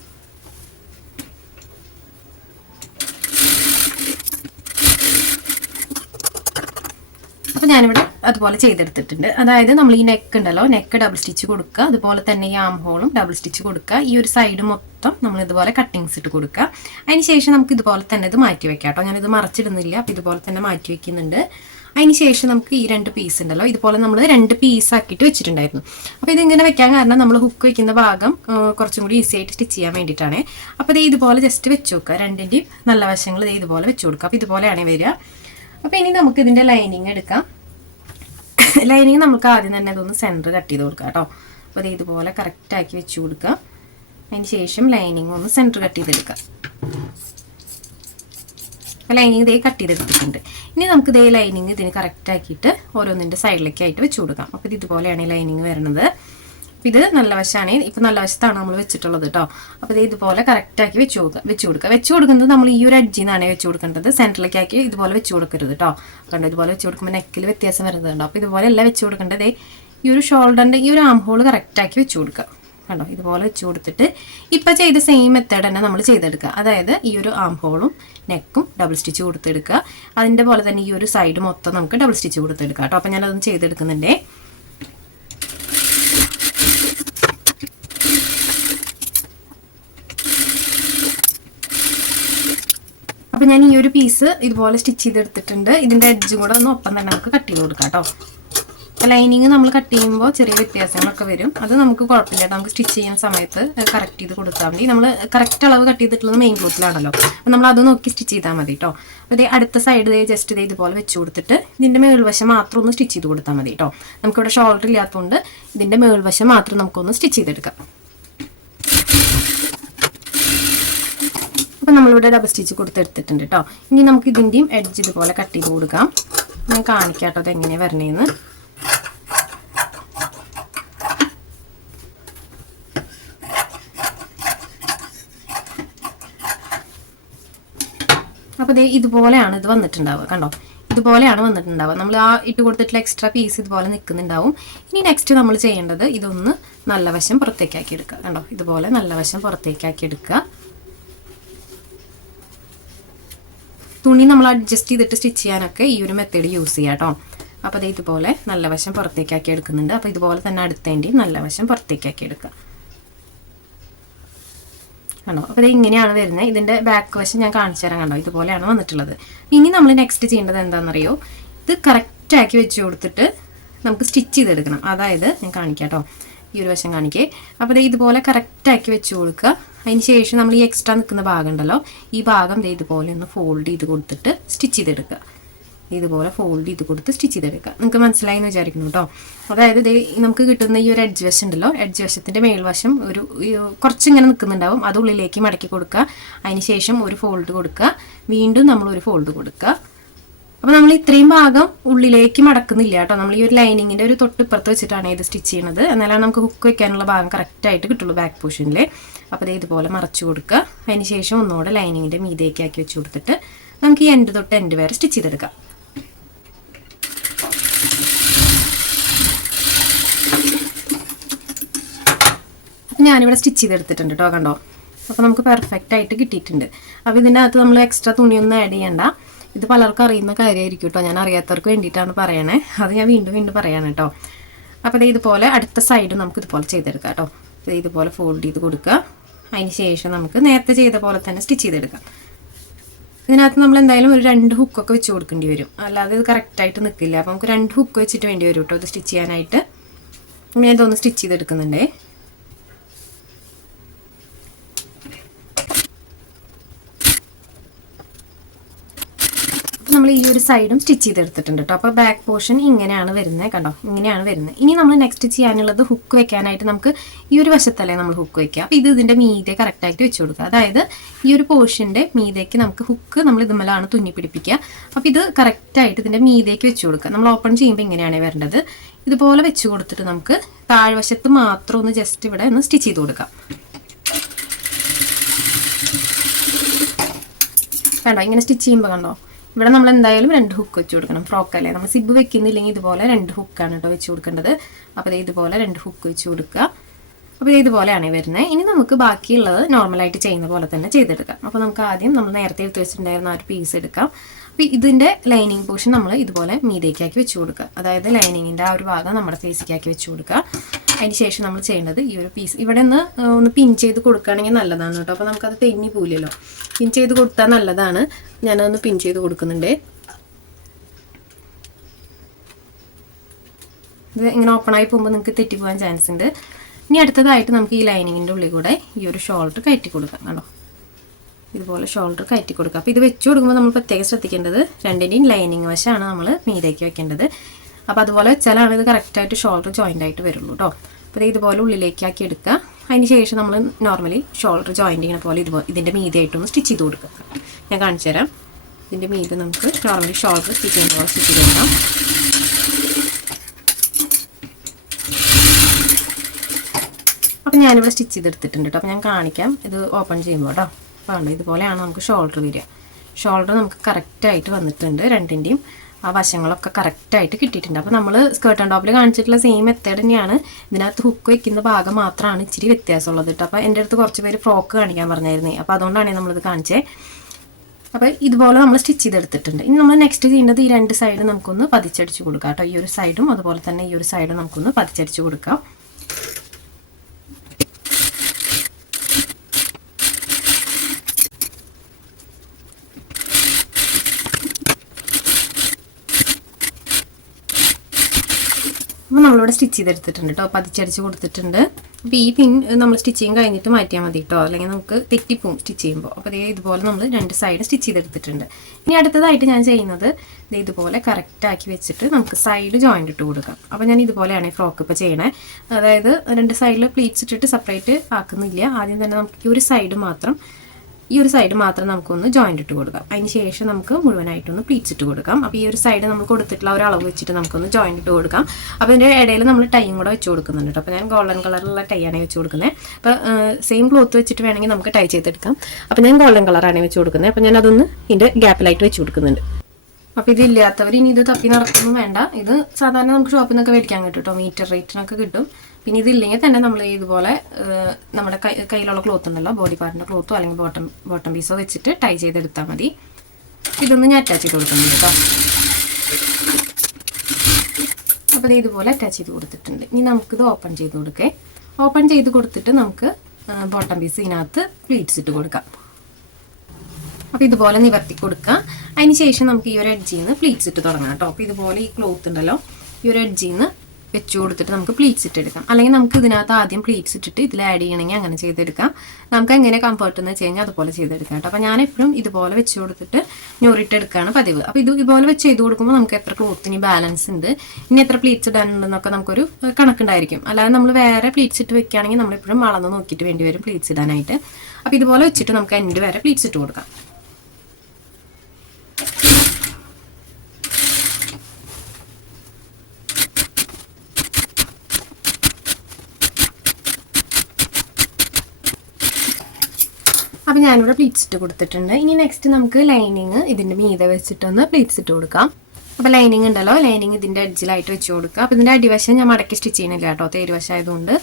അപ്പം ഞാനിവിടെ അതുപോലെ ചെയ്തെടുത്തിട്ടുണ്ട്. അതായത് നമ്മൾ ഈ നെക്ക് ഉണ്ടല്ലോ നെക്ക് ഡബിൾ സ്റ്റിച്ച് കൊടുക്കുക. അതുപോലെ തന്നെ ഈ ആം ഹോളും ഡബിൾ സ്റ്റിച്ച് കൊടുക്കുക. ഈ ഒരു സൈഡ് മൊത്തം നമ്മൾ ഇതുപോലെ കട്ടിങ്സ് ഇട്ട് കൊടുക്കുക. അതിന് ശേഷം നമുക്ക് ഇതുപോലെ തന്നെ ഇത് മാറ്റി വെക്കാം കേട്ടോ. ഞാനിത് മറച്ചിടുന്നില്ല അപ്പോൾ ഇതുപോലെ തന്നെ മാറ്റി വെക്കുന്നുണ്ട്. അതിന് ശേഷം നമുക്ക് ഈ രണ്ട് പീസ് ഉണ്ടല്ലോ ഇതുപോലെ നമ്മൾ രണ്ട് പീസ് ആക്കിയിട്ട് വെച്ചിട്ടുണ്ടായിരുന്നു. അപ്പോൾ ഇതിങ്ങനെ വെക്കാൻ കാരണം നമ്മൾ ഹുക്ക് വെക്കുന്ന ഭാഗം കുറച്ചും കൂടി ഈസി ആയിട്ട് സ്റ്റിച്ച് ചെയ്യാൻ വേണ്ടിയിട്ടാണ്. അപ്പോൾ ഇത് ഇതുപോലെ ജസ്റ്റ് വെച്ച് നോക്കുക. രണ്ടിന്റെയും നല്ല വശങ്ങൾ ഇതേ ഇതുപോലെ വെച്ച് കൊടുക്കുക. അപ്പോൾ ഇതുപോലെയാണ് വരിക. അപ്പോൾ ഇനി നമുക്ക് ഇതിന്റെ ലൈനിങ് എടുക്കാം. ലൈനിങ് നമുക്ക് ആദ്യം തന്നെ അതൊന്ന് സെന്റർ കട്ട് ചെയ്ത് കൊടുക്കാം കേട്ടോ. അപ്പോൾ അത് ഇതുപോലെ കറക്റ്റാക്കി വെച്ച് കൊടുക്കുക അതിന് ശേഷം ലൈനിങ് ഒന്ന് സെന്റർ കട്ട് ചെയ്തെടുക്കാം. ലൈനിങ് ഇതേ കട്ട് ചെയ്തെടുത്തിട്ടുണ്ട്. ഇനി നമുക്ക് ഇതേ ലൈനിങ് ഇതിന് കറക്റ്റാക്കിയിട്ട് ഓരോന്നിന്റെ സൈഡിലേക്കായിട്ട് വെച്ച് കൊടുക്കാം. അപ്പോൾ ഇത് ഇതുപോലെയാണ് ഈ ലൈനിങ് വരുന്നത്. അപ്പോൾ ഇത് നല്ല വശമാണ് ഇപ്പം നല്ല വശത്താണ് നമ്മൾ വെച്ചിട്ടുള്ളത് കേട്ടോ അപ്പോൾ ഇത് ഇതുപോലെ കറക്റ്റ് ആക്കി വെച്ച് കൊടുക്കുക വെച്ച് കൊടുക്കുക വെച്ച് കൊടുക്കുന്നത് നമ്മൾ ഈ ഒരു അഡ്ജിൽ നിന്നാണ് വെച്ച് കൊടുക്കേണ്ടത്. സെന്ററിലേക്ക് ആക്കി ഇതുപോലെ വെച്ച് കൊടുക്കരുത് കേട്ടോ കണ്ടോ? ഇതുപോലെ വെച്ച് കൊടുക്കുമ്പോൾ നെക്കിൽ വ്യത്യാസം വരുന്നത് കണ്ടോ? അപ്പോൾ ഇതുപോലെ എല്ലാം വെച്ച് കൊടുക്കേണ്ടത്. ഈ ഒരു ഷോൾഡറിന്റെ ഈ ഒരു ആം ഹോൾ കറക്റ്റ് ആക്കി വെച്ച് കൊടുക്കുക കണ്ടോ? ഇതുപോലെ വെച്ച് കൊടുത്തിട്ട് ഇപ്പം ചെയ്ത സെയിം മെത്തേഡ് തന്നെ നമ്മൾ ചെയ്തെടുക്കുക അതായത് ഈ ഒരു ആം ഹോളും നെക്കും ഡബിൾ സ്റ്റിച്ച് കൊടുത്തെടുക്കുക അതിന്റെ പോലെ തന്നെ ഈ ഒരു സൈഡ് മൊത്തം നമുക്ക് ഡബിൾ സ്റ്റിച്ച് കൊടുത്തെടുക്കാം കേട്ടോ അപ്പോൾ ഞാനതൊന്ന് ചെയ്തെടുക്കുന്നുണ്ടേ. അപ്പം ഞാൻ ഈ ഒരു പീസ് ഇതുപോലെ സ്റ്റിച്ച് ചെയ്തെടുത്തിട്ടുണ്ട്. ഇതിന്റെ എഡ്ജും കൂടെ ഒന്ന് ഒപ്പം തന്നെ നമുക്ക് കട്ട് ചെയ്ത് കൊടുക്കാം കേട്ടോ ലൈനിങ് നമ്മൾ കട്ട് ചെയ്യുമ്പോൾ ചെറിയ വ്യത്യാസങ്ങളൊക്കെ വരും. അത് നമുക്ക് കുഴപ്പമില്ല നമുക്ക് സ്റ്റിച്ച് ചെയ്യുന്ന സമയത്ത് കറക്റ്റ് ചെയ്ത് കൊടുത്താൽ മതി. നമ്മൾ കറക്റ്റ് അളവ് കട്ട് ചെയ്തിട്ടുള്ളത് മെയിൻ ക്ലോത്തിലാണല്ലോ അപ്പം നമ്മൾ അത് നോക്കി സ്റ്റിച്ച് ചെയ്താൽ മതി കേട്ടോ അപ്പോൾ ഇതേ അടുത്ത സൈഡ് ഇതേ ജസ്റ്റ് ഇതേ ഇതുപോലെ വെച്ച് കൊടുത്തിട്ട് ഇതിന്റെ മേൾവശം മാത്രം ഒന്ന് സ്റ്റിച്ച് ചെയ്ത് കൊടുത്താൽ മതി കേട്ടോ നമുക്കിവിടെ ഷോൾഡർ ഇല്ലാത്തതുകൊണ്ട് ഇതിന്റെ മേൾവശം മാത്രം നമുക്കൊന്ന് സ്റ്റിച്ച് ചെയ്തെടുക്കാം. നമ്മളിവിടെ ഡബിൾ സ്റ്റിച്ച് കൊടുത്തെടുത്തിട്ടുണ്ട് കേട്ടോ ഇനി നമുക്ക് ഇതിന്റെയും എഡ്ജ് ഇതുപോലെ കട്ട് ചെയ്ത് കൊടുക്കാം. ഞാൻ കാണിക്കാം കേട്ടോ അത് എങ്ങനെയാണ് വരണേന്ന്. അപ്പോൾ ദേ ഇതുപോലെയാണ് ഇത് വന്നിട്ടുണ്ടാവുക കണ്ടോ? ഇതുപോലെയാണ് വന്നിട്ടുണ്ടാവുക. നമ്മൾ ആ ഇട്ട് കൊടുത്തിട്ടുള്ള എക്സ്ട്രാ പീസ് ഇതുപോലെ നിൽക്കുന്നുണ്ടാവും. ഇനി നെക്സ്റ്റ് നമ്മൾ ചെയ്യേണ്ടത് ഇതൊന്ന് നല്ല വശം പുറത്തേക്കാക്കി എടുക്കുക കണ്ടോ? ഇതുപോലെ നല്ല വശം പുറത്തേക്കാക്കി എടുക്കുക. തുണി നമ്മൾ അഡ്ജസ്റ്റ് ചെയ്തിട്ട് സ്റ്റിച്ച് ചെയ്യാനൊക്കെ ഈ ഒരു മെത്തേഡ് യൂസ് ചെയ്യാം കേട്ടോ അപ്പോൾ അത് ഇതുപോലെ നല്ല വശം പുറത്തേക്കാക്കി എടുക്കുന്നുണ്ട്. അപ്പോൾ ഇതുപോലെ തന്നെ അടുത്തേണ്ടിയും നല്ല വശം പുറത്തേക്കാക്കി എടുക്കുക കണ്ടോ? അപ്പോൾ ഇത് ഇങ്ങനെയാണ് വരുന്നത് ഇതിന്റെ ബാക്ക് വശം ഞാൻ കാണിച്ചു തരാം കണ്ടോ? ഇതുപോലെയാണ് വന്നിട്ടുള്ളത്. ഇനി നമ്മൾ നെക്സ്റ്റ് ചെയ്യേണ്ടത് എന്താണെന്നറിയോ? ഇത് കറക്റ്റാക്കി വെച്ച് കൊടുത്തിട്ട് നമുക്ക് സ്റ്റിച്ച് ചെയ്തെടുക്കണം. അതായത് ഞാൻ കാണിക്കാം കേട്ടോ ഈ ഒരു വശം കാണിക്കേ. അപ്പോൾ ഇതുപോലെ കറക്റ്റാക്കി വെച്ച് കൊടുക്കുക. അതിന് ശേഷം നമ്മൾ ഈ എക്സ്ട്രാ നിൽക്കുന്ന ഭാഗം ഉണ്ടല്ലോ ഈ ഭാഗം ഇതുപോലെ ഒന്ന് ഫോൾഡ് ചെയ്ത് കൊടുത്തിട്ട് സ്റ്റിച്ച് ചെയ്തെടുക്കുക. ഇതുപോലെ ഫോൾഡ് ചെയ്ത് കൊടുത്ത് സ്റ്റിച്ച് ചെയ്തെടുക്കുക. നിങ്ങൾക്ക് മനസ്സിലായി എന്ന് വിചാരിക്കുന്നു കേട്ടോ അതായത് നമുക്ക് കിട്ടുന്ന ഈ ഒരു എഡ്ജ് വശം ഉണ്ടല്ലോ എഡ്ജ് വശത്തിന്റെ മേൽവശം ഒരു കുറച്ച് കുറച്ചിങ്ങനെ നിൽക്കുന്നുണ്ടാവും അത് ഉള്ളിലേക്ക് മടക്കി കൊടുക്കുക. അതിന് ശേഷം ഒരു ഫോൾഡ് കൊടുക്കുക. വീണ്ടും നമ്മൾ ഒരു ഫോൾഡ് കൊടുക്കുക. അപ്പോൾ നമ്മൾ ഇത്രയും ഭാഗം ഉള്ളിലേക്ക് മടക്കുന്നില്ല കേട്ടോ. നമ്മൾ ഈ ഒരു ലൈനിങ്ങിന്റെ ഒരു തൊട്ടിപ്പുറത്ത് വെച്ചിട്ടാണ് ഇത് സ്റ്റിച്ച് ചെയ്യുന്നത് എന്നാലാണ് നമുക്ക് ഹുക്ക് വെക്കാനുള്ള ഭാഗം കറക്റ്റായിട്ട് കിട്ടുള്ളൂ ബാക്ക് പോർഷനിൽ അപ്പോൾ ഇത് ഇതുപോലെ മറച്ചു കൊടുക്കുക. അതിന് ശേഷം ഒന്നുകൂടെ ലൈനിങ്ങിന്റെ മീതേക്ക് ആക്കി വെച്ച് കൊടുത്തിട്ട് നമുക്ക് ഈ എൻഡ് തൊട്ട് എൻഡ് വരെ സ്റ്റിച്ച് ചെയ്തെടുക്കാം. ഞാനിവിടെ സ്റ്റിച്ച് ചെയ്തെടുത്തിട്ടുണ്ട് കേട്ടോ കണ്ടോ? അപ്പോൾ നമുക്ക് പെർഫെക്റ്റ് ആയിട്ട് കിട്ടിയിട്ടുണ്ട്. അപ്പോൾ ഇതിനകത്ത് നമ്മൾ എക്സ്ട്രാ തുണിയൊന്നും ആഡ് ചെയ്യണ്ട. ഇത് പലർക്കും അറിയുന്ന കാര്യമായിരിക്കും കേട്ടോ ഞാൻ അറിയാത്തവർക്ക് വേണ്ടിയിട്ടാണ് പറയണേ. അത് ഞാൻ വീണ്ടും വീണ്ടും പറയാണ് കേട്ടോ അപ്പോൾ ഇത് ഇതുപോലെ അടുത്ത സൈഡ് നമുക്ക് ഇതുപോലെ ചെയ്തെടുക്കാം കേട്ടോ ഇതുപോലെ ഫോൾഡ് ചെയ്ത് കൊടുക്കുക. അതിന് ശേഷം നമുക്ക് നേരത്തെ ചെയ്ത പോലെ തന്നെ സ്റ്റിച്ച് ചെയ്തെടുക്കാം. ഇതിനകത്ത് നമ്മൾ എന്തായാലും ഒരു രണ്ട് ഹുക്കൊക്കെ വെച്ച് കൊടുക്കേണ്ടി വരും. അല്ലാതെ ഇത് കറക്റ്റായിട്ട് നിൽക്കില്ല അപ്പോൾ നമുക്ക് രണ്ട് ഹുക്ക് വെച്ചിട്ട് വേണ്ടി വരും കേട്ടോ ഇത് സ്റ്റിച്ച് ചെയ്യാനായിട്ട്. ഞാൻ ഇതൊന്ന് സ്റ്റിച്ച് ചെയ്തെടുക്കുന്നുണ്ടേ. നമ്മൾ ഈ ഒരു സൈഡും സ്റ്റിച്ച് ചെയ്തെടുത്തിട്ടുണ്ട് കേട്ടോ അപ്പോൾ ബാക്ക് പോർഷൻ ഇങ്ങനെയാണ് വരുന്നത് കണ്ടോ? ഇങ്ങനെയാണ് വരുന്നത്. ഇനി നമ്മൾ നെക്സ്റ്റ് ചെയ്യാനുള്ളത് ഹുക്ക് വെക്കാനായിട്ട് നമുക്ക് ഈ ഒരു വശത്തല്ലേ നമ്മൾ ഹുക്ക് വെക്കുക. അപ്പോൾ ഇത് ഇതിന്റെ മീതെ കറക്റ്റായിട്ട് വെച്ച് കൊടുക്കുക. അതായത് ഈ ഒരു പോർഷന്റെ മീതേക്ക് നമുക്ക് ഹുക്ക് നമ്മൾ ഇതുമലാണ് തുന്നി പിടിപ്പിക്കുക. അപ്പോൾ ഇത് കറക്റ്റായിട്ട് ഇതിന്റെ മീതേക്ക് വെച്ച് കൊടുക്കുക. നമ്മൾ ഓപ്പൺ ചെയ്യുമ്പോൾ ഇങ്ങനെയാണ് വരേണ്ടത്. ഇതുപോലെ വെച്ച് കൊടുത്തിട്ട് നമുക്ക് താഴ്വശത്ത് മാത്രം ഒന്ന് ജസ്റ്റ് ഇവിടെ ഒന്ന് സ്റ്റിച്ച് ചെയ്ത് കൊടുക്കാം. കണ്ടോ? ഇങ്ങനെ സ്റ്റിച്ച് ചെയ്യുമ്പോൾ കണ്ടോ? ഇവിടെ നമ്മൾ എന്തായാലും രണ്ട് ഹുക്ക് വെച്ച് കൊടുക്കണം. ഫ്രോക്ക് അല്ലേ? നമ്മൾ സിബ് വെക്കുന്നില്ലെങ്കിൽ ഇതുപോലെ രണ്ട് ഹുക്കാണ് കേട്ടോ വെച്ച് കൊടുക്കേണ്ടത്. അപ്പോൾ ഇതുപോലെ രണ്ട് ഹുക്ക് വെച്ച് കൊടുക്കുക. അപ്പോൾ ഇത് ഇതുപോലെയാണ് വരുന്നത് ഇനി നമുക്ക് ബാക്കിയുള്ളത് നോർമലായിട്ട് ചെയ്യുന്ന പോലെ തന്നെ ചെയ്തെടുക്കാം. അപ്പോൾ നമുക്ക് ആദ്യം നമ്മൾ നേരത്തെ എടുത്ത് വെച്ചിട്ടുണ്ടായിരുന്ന ആ ഒരു പീസ് എടുക്കാം. അപ്പോൾ ഇതിന്റെ ലൈനിങ് പോർഷൻ നമ്മൾ ഇതുപോലെ മീതേക്കാക്കി വെച്ച് കൊടുക്കുക. അതായത് ലൈനിങ്ങിന്റെ ആ ഒരു ഭാഗം നമ്മുടെ ഫേസിക്കാക്കി വെച്ച് കൊടുക്കുക. അതിന് ശേഷം നമ്മൾ ചെയ്യേണ്ടത് ഈ ഒരു പീസ് ഇവിടെ നിന്ന് ഒന്ന് പിൻ ചെയ്ത് കൊടുക്കുകയാണെങ്കിൽ നല്ലതാണ് കേട്ടോ. അപ്പോൾ നമുക്കത് തെന്നി പോവില്ലല്ലോ. പിൻ ചെയ്ത് കൊടുത്താൽ നല്ലതാണ്. ഞാനതൊന്ന് പിൻ ചെയ്ത് കൊടുക്കുന്നുണ്ട്. ഇത് ഇങ്ങനെ ഓപ്പൺ ആയി പോകുമ്പോൾ നിങ്ങൾക്ക് തെറ്റിപ്പോകാൻ ചാൻസ് ഉണ്ട്. ഇനി അടുത്തതായിട്ട് നമുക്ക് ഈ ലൈനിങ്ങിന്റെ ഉള്ളിൽ കൂടെ ഈ ഒരു ഷോൾഡർ കയറ്റി കൊടുക്കാം കേട്ടോ. ഇതുപോലെ ഷോൾഡർ കയറ്റി കൊടുക്കുക അപ്പോൾ ഇത് വെച്ച് കൊടുക്കുമ്പോൾ നമ്മൾ പ്രത്യേകം ശ്രദ്ധിക്കേണ്ടത് രണ്ടിന്റെയും ലൈനിങ് വശമാണ് നമ്മൾ മീതേക്ക് വെക്കേണ്ടത്. അപ്പോൾ അതുപോലെ വെച്ചാലാണ് ഇത് കറക്റ്റായിട്ട് ഷോൾഡർ ജോയിന്റ് ആയിട്ട് വരുള്ളൂ കേട്ടോ അപ്പോൾ ഇത് ഇതുപോലെ ഉള്ളിലേക്കാക്കി എടുക്കുക. അതിന് ശേഷം നമ്മൾ നോർമലി ഷോൾഡർ ജോയിന്റ് ചെയ്യുന്ന പോലെ ഇതുപോലെ ഇതിന്റെ മീതിയായിട്ടൊന്ന് സ്റ്റിച്ച് ചെയ്ത് കൊടുക്കുക. ഞാൻ കാണിച്ചു തരാം. ഇതിന്റെ മീതെ നമുക്ക് നോർമലി ഷോൾഡർ സ്റ്റിച്ച് ചെയ്യുന്ന പോലെ സ്റ്റിച്ച് ചെയ്ത് കൊടുക്കാം. അപ്പം ഞാനിവിടെ സ്റ്റിച്ച് ചെയ്തെടുത്തിട്ടുണ്ട് കേട്ടോ അപ്പോൾ ഞാൻ കാണിക്കാം. ഇത് ഓപ്പൺ ചെയ്യുമ്പോൾ കേട്ടോ അപ്പോൾ ഇതുപോലെയാണ് നമുക്ക് ഷോൾഡർ വരിക. ഷോൾഡർ നമുക്ക് കറക്റ്റായിട്ട് വന്നിട്ടുണ്ട് രണ്ടിന്റെയും ആ വശങ്ങളൊക്കെ കറക്റ്റായിട്ട് കിട്ടിയിട്ടുണ്ട്. അപ്പോൾ നമ്മൾ സ്കേർട്ട് ആൻഡ് ടോപ്പിൽ കാണിച്ചിട്ടുള്ള സെയിം മെത്തേഡ് തന്നെയാണ്. ഇതിനകത്ത് ഹുക്ക് വയ്ക്കുന്ന ഭാഗം മാത്രമാണ് ഇച്ചിരി വ്യത്യാസമുള്ളത് കേട്ടോ അപ്പോൾ എന്റെ അടുത്ത് കുറച്ച് പേര് ഫ്രോക്ക് കാണിക്കാൻ പറഞ്ഞായിരുന്നേ. അപ്പോൾ അതുകൊണ്ടാണ് നമ്മളിത് കാണിച്ചേ. അപ്പോൾ ഇതുപോലെ നമ്മൾ സ്റ്റിച്ച് ചെയ്തെടുത്തിട്ടുണ്ട്. ഇനി നമ്മൾ നെക്സ്റ്റ് ചെയ്യേണ്ടത് ഈ രണ്ട് സൈഡ് നമുക്കൊന്ന് പതിച്ചടിച്ച് കൊടുക്കാം കേട്ടോ ഈ ഒരു സൈഡും അതുപോലെ തന്നെ ഈ ഒരു സൈഡും നമുക്കൊന്ന് പതിച്ചടിച്ച് കൊടുക്കാം അപ്പോൾ നമ്മളിവിടെ സ്റ്റിച്ച് ചെയ്തെടുത്തിട്ടുണ്ട് കേട്ടോ പതിച്ചടിച്ച് കൊടുത്തിട്ടുണ്ട്. അപ്പോൾ ഈ പിൻ നമ്മൾ സ്റ്റിച്ചിങ് കഴിഞ്ഞിട്ട് മാറ്റിയാൽ മതി കേട്ടോ അല്ലെങ്കിൽ നമുക്ക് തെറ്റിപ്പോവും സ്റ്റിച്ച് ചെയ്യുമ്പോൾ അപ്പോൾ അതേ ഇതുപോലെ നമ്മൾ രണ്ട് സൈഡ് സ്റ്റിച്ച് ചെയ്തെടുത്തിട്ടുണ്ട്. ഇനി അടുത്തതായിട്ട് ഞാൻ ചെയ്യുന്നത് ദേ ഇതുപോലെ കറക്റ്റാക്കി വെച്ചിട്ട് നമുക്ക് സൈഡ് ജോയിന്റ് ഇട്ട് കൊടുക്കാം. അപ്പോൾ ഞാൻ ഇതുപോലെയാണ് ഈ ഫ്രോക്ക് ഇപ്പോൾ ചെയ്യണേ. അതായത് രണ്ട് സൈഡിൽ പ്ലീറ്റ്സ് ഇട്ടിട്ട് സെപ്പറേറ്റ് ആക്കുന്നില്ല. ആദ്യം തന്നെ നമുക്ക് ഒരു സൈഡ് മാത്രം ഈ ഒരു സൈഡ് മാത്രം നമുക്കൊന്ന് ജോയിന്റ് ഇട്ട് കൊടുക്കാം. അതിന് ശേഷം നമുക്ക് മുഴുവനായിട്ടൊന്ന് പ്ലീറ്റ്സ് ഇട്ട് കൊടുക്കാം. അപ്പോൾ ഈ ഒരു സൈഡ് നമ്മൾ കൊടുത്തിട്ടുള്ള ഒരു അളവ് വെച്ചിട്ട് നമുക്കൊന്ന് ജോയിന്റ് ഇട്ട് കൊടുക്കാം. അപ്പോൾ ഇതിന്റെ ഇടയിൽ നമ്മൾ ടൈം കൂടെ വെച്ച് കൊടുക്കുന്നുണ്ട് അപ്പോൾ ഞാൻ ഗോൾഡൻ കളറിലുള്ള ടൈ ആണ് വെച്ച് കൊടുക്കുന്നത് അപ്പോൾ സെയിം ക്ലോത്ത് വെച്ചിട്ട് വേണമെങ്കിൽ നമുക്ക് ടൈ ചെയ്തെടുക്കാം. അപ്പോൾ ഞാൻ ഗോൾഡൻ കളറാണ് വെച്ച് കൊടുക്കുന്നത് അപ്പോൾ ഞാൻ അതൊന്ന് ഇതിന്റെ ഗ്യാപ്പിലായിട്ട് വെച്ച് കൊടുക്കുന്നുണ്ട്. അപ്പോൾ ഇതില്ലാത്തവർ ഇനി ഇത് തപ്പി നടക്കൊന്നും വേണ്ട. ഇത് സാധാരണ നമുക്ക് ഷോപ്പിൽ നിന്നൊക്കെ മേടിക്കാൻ കിട്ടും കേട്ടോ മീറ്റർ റേറ്റിനൊക്കെ കിട്ടും. പിന്നെ ഇതില്ലെങ്കിൽ തന്നെ നമ്മൾ ഇതുപോലെ നമ്മുടെ കൈ കയ്യിലുള്ള ക്ലോത്ത് ഉണ്ടല്ലോ ബോഡി പാർട്ടിന്റെ ക്ലോത്തോ അല്ലെങ്കിൽ ബോട്ടം ബോട്ടം പീസോ വെച്ചിട്ട് ടൈ ചെയ്തെടുത്താൽ മതി. ഇതൊന്ന് ഞാൻ അറ്റാച്ച് ചെയ്ത് കൊടുക്കുന്നുണ്ട് കേട്ടോ. അപ്പോൾ ഇത് ഇതുപോലെ അറ്റാച്ച് ചെയ്ത് കൊടുത്തിട്ടുണ്ട്. ഇനി നമുക്കിത് ഓപ്പൺ ചെയ്ത് കൊടുക്കേ. ഓപ്പൺ ചെയ്ത് കൊടുത്തിട്ട് നമുക്ക് ബോട്ടം പീസ് ഇതിനകത്ത് പ്ലീറ്റ്സ് ഇട്ട് കൊടുക്കാം. അപ്പോൾ ഇതുപോലെ നിവർത്തി കൊടുക്കാം. അതിന് ശേഷം നമുക്ക് ഈ ഒരു എഡ്ജിൽ നിന്ന് പ്ലീറ്റ്സ് ഇട്ട് തുടങ്ങാം കേട്ടോ. അപ്പോൾ ഇതുപോലെ ഈ ക്ലോത്ത് ഉണ്ടല്ലോ ഈ ഒരു എഡ്ജിൽ നിന്ന് വെച്ച് കൊടുത്തിട്ട് നമുക്ക് പ്ലീറ്റ്സ് ഇട്ടെടുക്കാം. അല്ലെങ്കിൽ നമുക്ക് ഇതിനകത്ത് ആദ്യം പ്ലീറ്റ്സ് ഇട്ടിട്ട് ഇതിൽ ആഡ് ചെയ്യണമെങ്കിൽ അങ്ങനെ ചെയ്തെടുക്കാം. നമുക്ക് എങ്ങനെ കംഫർട്ട് എന്ന് വെച്ച് കഴിഞ്ഞാൽ അതുപോലെ ചെയ്തെടുക്കാം കേട്ടോ. അപ്പോൾ ഞാൻ എപ്പോഴും ഇതുപോലെ വെച്ച് കൊടുത്തിട്ട് ഞൊറിട്ടെടുക്കുകയാണ് പതിവ്. അപ്പോൾ ഇത് ഇതുപോലെ വെച്ച് ചെയ്ത് കൊടുക്കുമ്പോൾ നമുക്ക് എത്ര ക്ലോത്തിന് ബാലൻസ് ഉണ്ട് ഇനി എത്ര പ്ലീറ്റ്സ് ഇടാനുണ്ടെന്നൊക്കെ നമുക്കൊരു കണക്കുണ്ടായിരിക്കും. അല്ലാതെ നമ്മൾ വേറെ പ്ലീറ്റ്സ് ഇട്ട് വെക്കുകയാണെങ്കിൽ നമ്മളെപ്പോഴും വളർന്ന് നോക്കിയിട്ട് വേണ്ടി വരും പ്ലീറ്റ്സ് ഇടാനായിട്ട്. അപ്പോൾ ഇതുപോലെ വെച്ചിട്ട് നമുക്ക് എന്റെ വേറെ പ്ലീറ്റ്സ് ഇട്ട് കൊടുക്കാം. ഞാനിവിടെ പ്ലീറ്റ്സ് ഇട്ട് കൊടുത്തിട്ടുണ്ട്. ഇനി നെക്സ്റ്റ് നമുക്ക് ലൈനിങ് ഇതിന്റെ മീതെ വെച്ചിട്ടൊന്ന് പ്ലീറ്റ്സ് ഇട്ട് കൊടുക്കാം. അപ്പോൾ ലൈനിങ് ഉണ്ടല്ലോ ലൈനിങ് ഇതിന്റെ എഡ്ജിലായിട്ട് വെച്ച് കൊടുക്കുക. അപ്പോൾ ഇതിന്റെ അടിവശം ഞാൻ മടക്കി സ്റ്റിച്ച് ചെയ്യുന്നില്ല കേട്ടോ തേരുവശം ആയതുകൊണ്ട്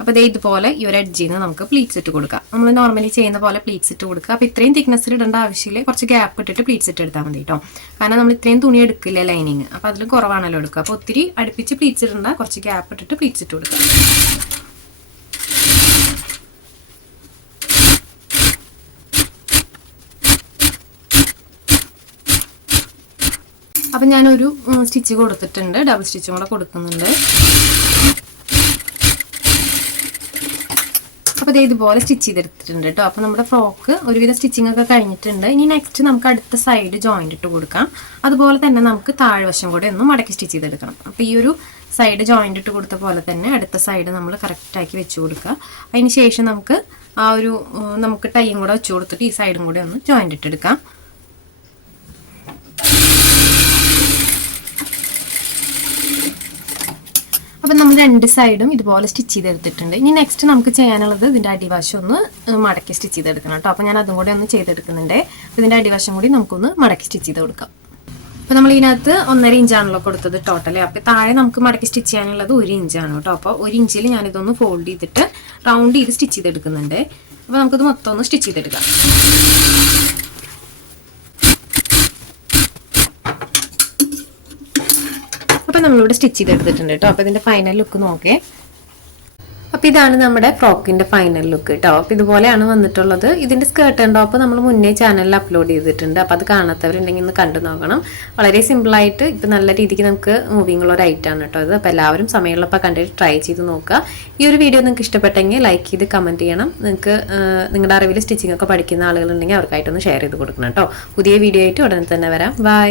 അപ്പോൾ ദേ ഇതുപോലെ ഈ ഒരു എഡ്ജിൽ നിന്ന് നമുക്ക് പ്ലീറ്റ്സ് ഇട്ട് കൊടുക്കാം. നമ്മൾ നോർമലി ചെയ്യുന്ന പോലെ പ്ലീറ്റ്സ് ഇട്ട് കൊടുക്കുക. അപ്പോൾ ഇത്രയും തിക്നെസ്സിൽ ഇടേണ്ട ആവശ്യമില്ല. കുറച്ച് ഗ്യാപ്പ് ഇട്ടിട്ട് പ്ലീറ്റ്സ് ഇട്ട് എടുത്താൽ മതി കേട്ടോ. കാരണം നമ്മൾ ഇത്രയും തുണി എടുക്കില്ല ലൈനിങ് അപ്പോൾ അതിൽ കുറവാണല്ലോ എടുക്കുക. അപ്പോൾ ഒത്തിരി അടുപ്പിച്ച് പ്ലീറ്റ്സ് ഇടേണ്ട കുറച്ച് ഗ്യാപ്പ് ഇട്ടിട്ട് പ്ലീറ്റ്സ് ഇട്ട് കൊടുക്കുക. അപ്പം ഞാനൊരു സ്റ്റിച്ച് കൊടുത്തിട്ടുണ്ട്. ഡബിൾ സ്റ്റിച്ചും കൂടെ കൊടുക്കുന്നുണ്ട്. അപ്പോൾ ദേ ഇതുപോലെ സ്റ്റിച്ച് ചെയ്തെടുത്തിട്ടുണ്ട് കേട്ടോ. അപ്പോൾ നമ്മുടെ ഫ്രോക്ക് ഒരുവിധ സ്റ്റിച്ചിങ് ഒക്കെ കഴിഞ്ഞിട്ടുണ്ട്. ഇനി നെക്സ്റ്റ് നമുക്ക് അടുത്ത സൈഡ് ജോയിന്റ് ഇട്ട് കൊടുക്കാം. അതുപോലെ തന്നെ നമുക്ക് താഴ്വശം കൂടെ ഒന്ന് മടക്കി സ്റ്റിച്ച് ചെയ്തെടുക്കണം. അപ്പോൾ ഈ ഒരു സൈഡ് ജോയിന്റ് ഇട്ട് കൊടുത്ത പോലെ തന്നെ അടുത്ത സൈഡ് നമ്മൾ കറക്റ്റാക്കി വെച്ച് കൊടുക്കുക. അതിന് ശേഷം നമുക്ക് ആ ഒരു നമുക്ക് ടൈയും കൂടെ വെച്ച് കൊടുത്തിട്ട് ഈ സൈഡും കൂടെ ഒന്ന് ജോയിന്റ് ഇട്ടെടുക്കാം അപ്പം നമ്മൾ രണ്ട് സൈഡും ഇതുപോലെ സ്റ്റിച്ച് ചെയ്തെടുത്തിട്ടുണ്ട്. ഇനി നെക്സ്റ്റ് നമുക്ക് ചെയ്യാനുള്ളത് ഇതിന്റെ അടിവശം ഒന്ന് മടക്കി സ്റ്റിച്ച് ചെയ്തെടുക്കണം കേട്ടോ. അപ്പോൾ ഞാൻ അതും കൂടെ ഒന്ന് ചെയ്തെടുക്കുന്നുണ്ട്. അപ്പോൾ ഇതിന്റെ അടിവശം കൂടി നമുക്കൊന്ന് മടക്കി സ്റ്റിച്ച് ചെയ്ത് കൊടുക്കാം. അപ്പോൾ നമ്മൾ ഇതിനകത്ത് ഒന്നര ഇഞ്ചാണല്ലോ കൊടുത്തത് ടോട്ടൽ അപ്പോൾ താഴെ നമുക്ക് മടക്കി സ്റ്റിച്ച് ചെയ്യാനുള്ളത് ഒരു ഇഞ്ചാണ് കേട്ടോ. അപ്പോൾ ഒരു ഇഞ്ചിൽ ഞാനിതൊന്ന് ഫോൾഡ് ചെയ്തിട്ട് റൗണ്ട് ചെയ്ത് സ്റ്റിച്ച് ചെയ്തെടുക്കുന്നുണ്ട്. അപ്പോൾ നമുക്കിത് മൊത്തം ഒന്ന് സ്റ്റിച്ച് ചെയ്തെടുക്കാം. ഇപ്പം നമ്മളിവിടെ സ്റ്റിച്ച് ചെയ്തെടുത്തിട്ടുണ്ട് കേട്ടോ അപ്പോൾ ഇതിന്റെ ഫൈനൽ ലുക്ക് നോക്കേ. അപ്പോൾ ഇതാണ് നമ്മുടെ ഫ്രോക്കിന്റെ ഫൈനൽ ലുക്ക് കേട്ടോ അപ്പോൾ ഇതുപോലെയാണ് വന്നിട്ടുള്ളത്. ഇതിന്റെ സ്കേർട്ട് ആൻഡ് ടോപ്പ് നമ്മൾ മുന്നേ ചാനലിൽ അപ്ലോഡ് ചെയ്തിട്ടുണ്ട്. അപ്പോൾ അത് കാണാത്തവരുണ്ടെങ്കിൽ ഒന്ന് കണ്ടു നോക്കണം. വളരെ സിമ്പിളായിട്ട് ഇപ്പോൾ നല്ല രീതിക്ക് നമുക്ക് മൂവിങ്ങുള്ള ഒരു ഐറ്റാണ് കേട്ടോ അത് അപ്പോൾ എല്ലാവരും സമയമുള്ളപ്പോൾ കണ്ടിട്ട് ട്രൈ ചെയ്ത് നോക്കുക. ഈ ഒരു വീഡിയോ നിങ്ങൾക്ക് ഇഷ്ടപ്പെട്ടെങ്കിൽ ലൈക്ക് ചെയ്ത് കമന്റ് ചെയ്യണം. നിങ്ങൾക്ക് നിങ്ങളുടെ അറിവിൽ സ്റ്റിച്ചിങ് ഒക്കെ പഠിക്കുന്ന ആളുകളുണ്ടെങ്കിൽ അവർക്കായിട്ടൊന്ന് ഷെയർ ചെയ്ത് കൊടുക്കണം കേട്ടോ പുതിയ വീഡിയോ ആയിട്ട് ഉടനെ തന്നെ വരാം. ബൈ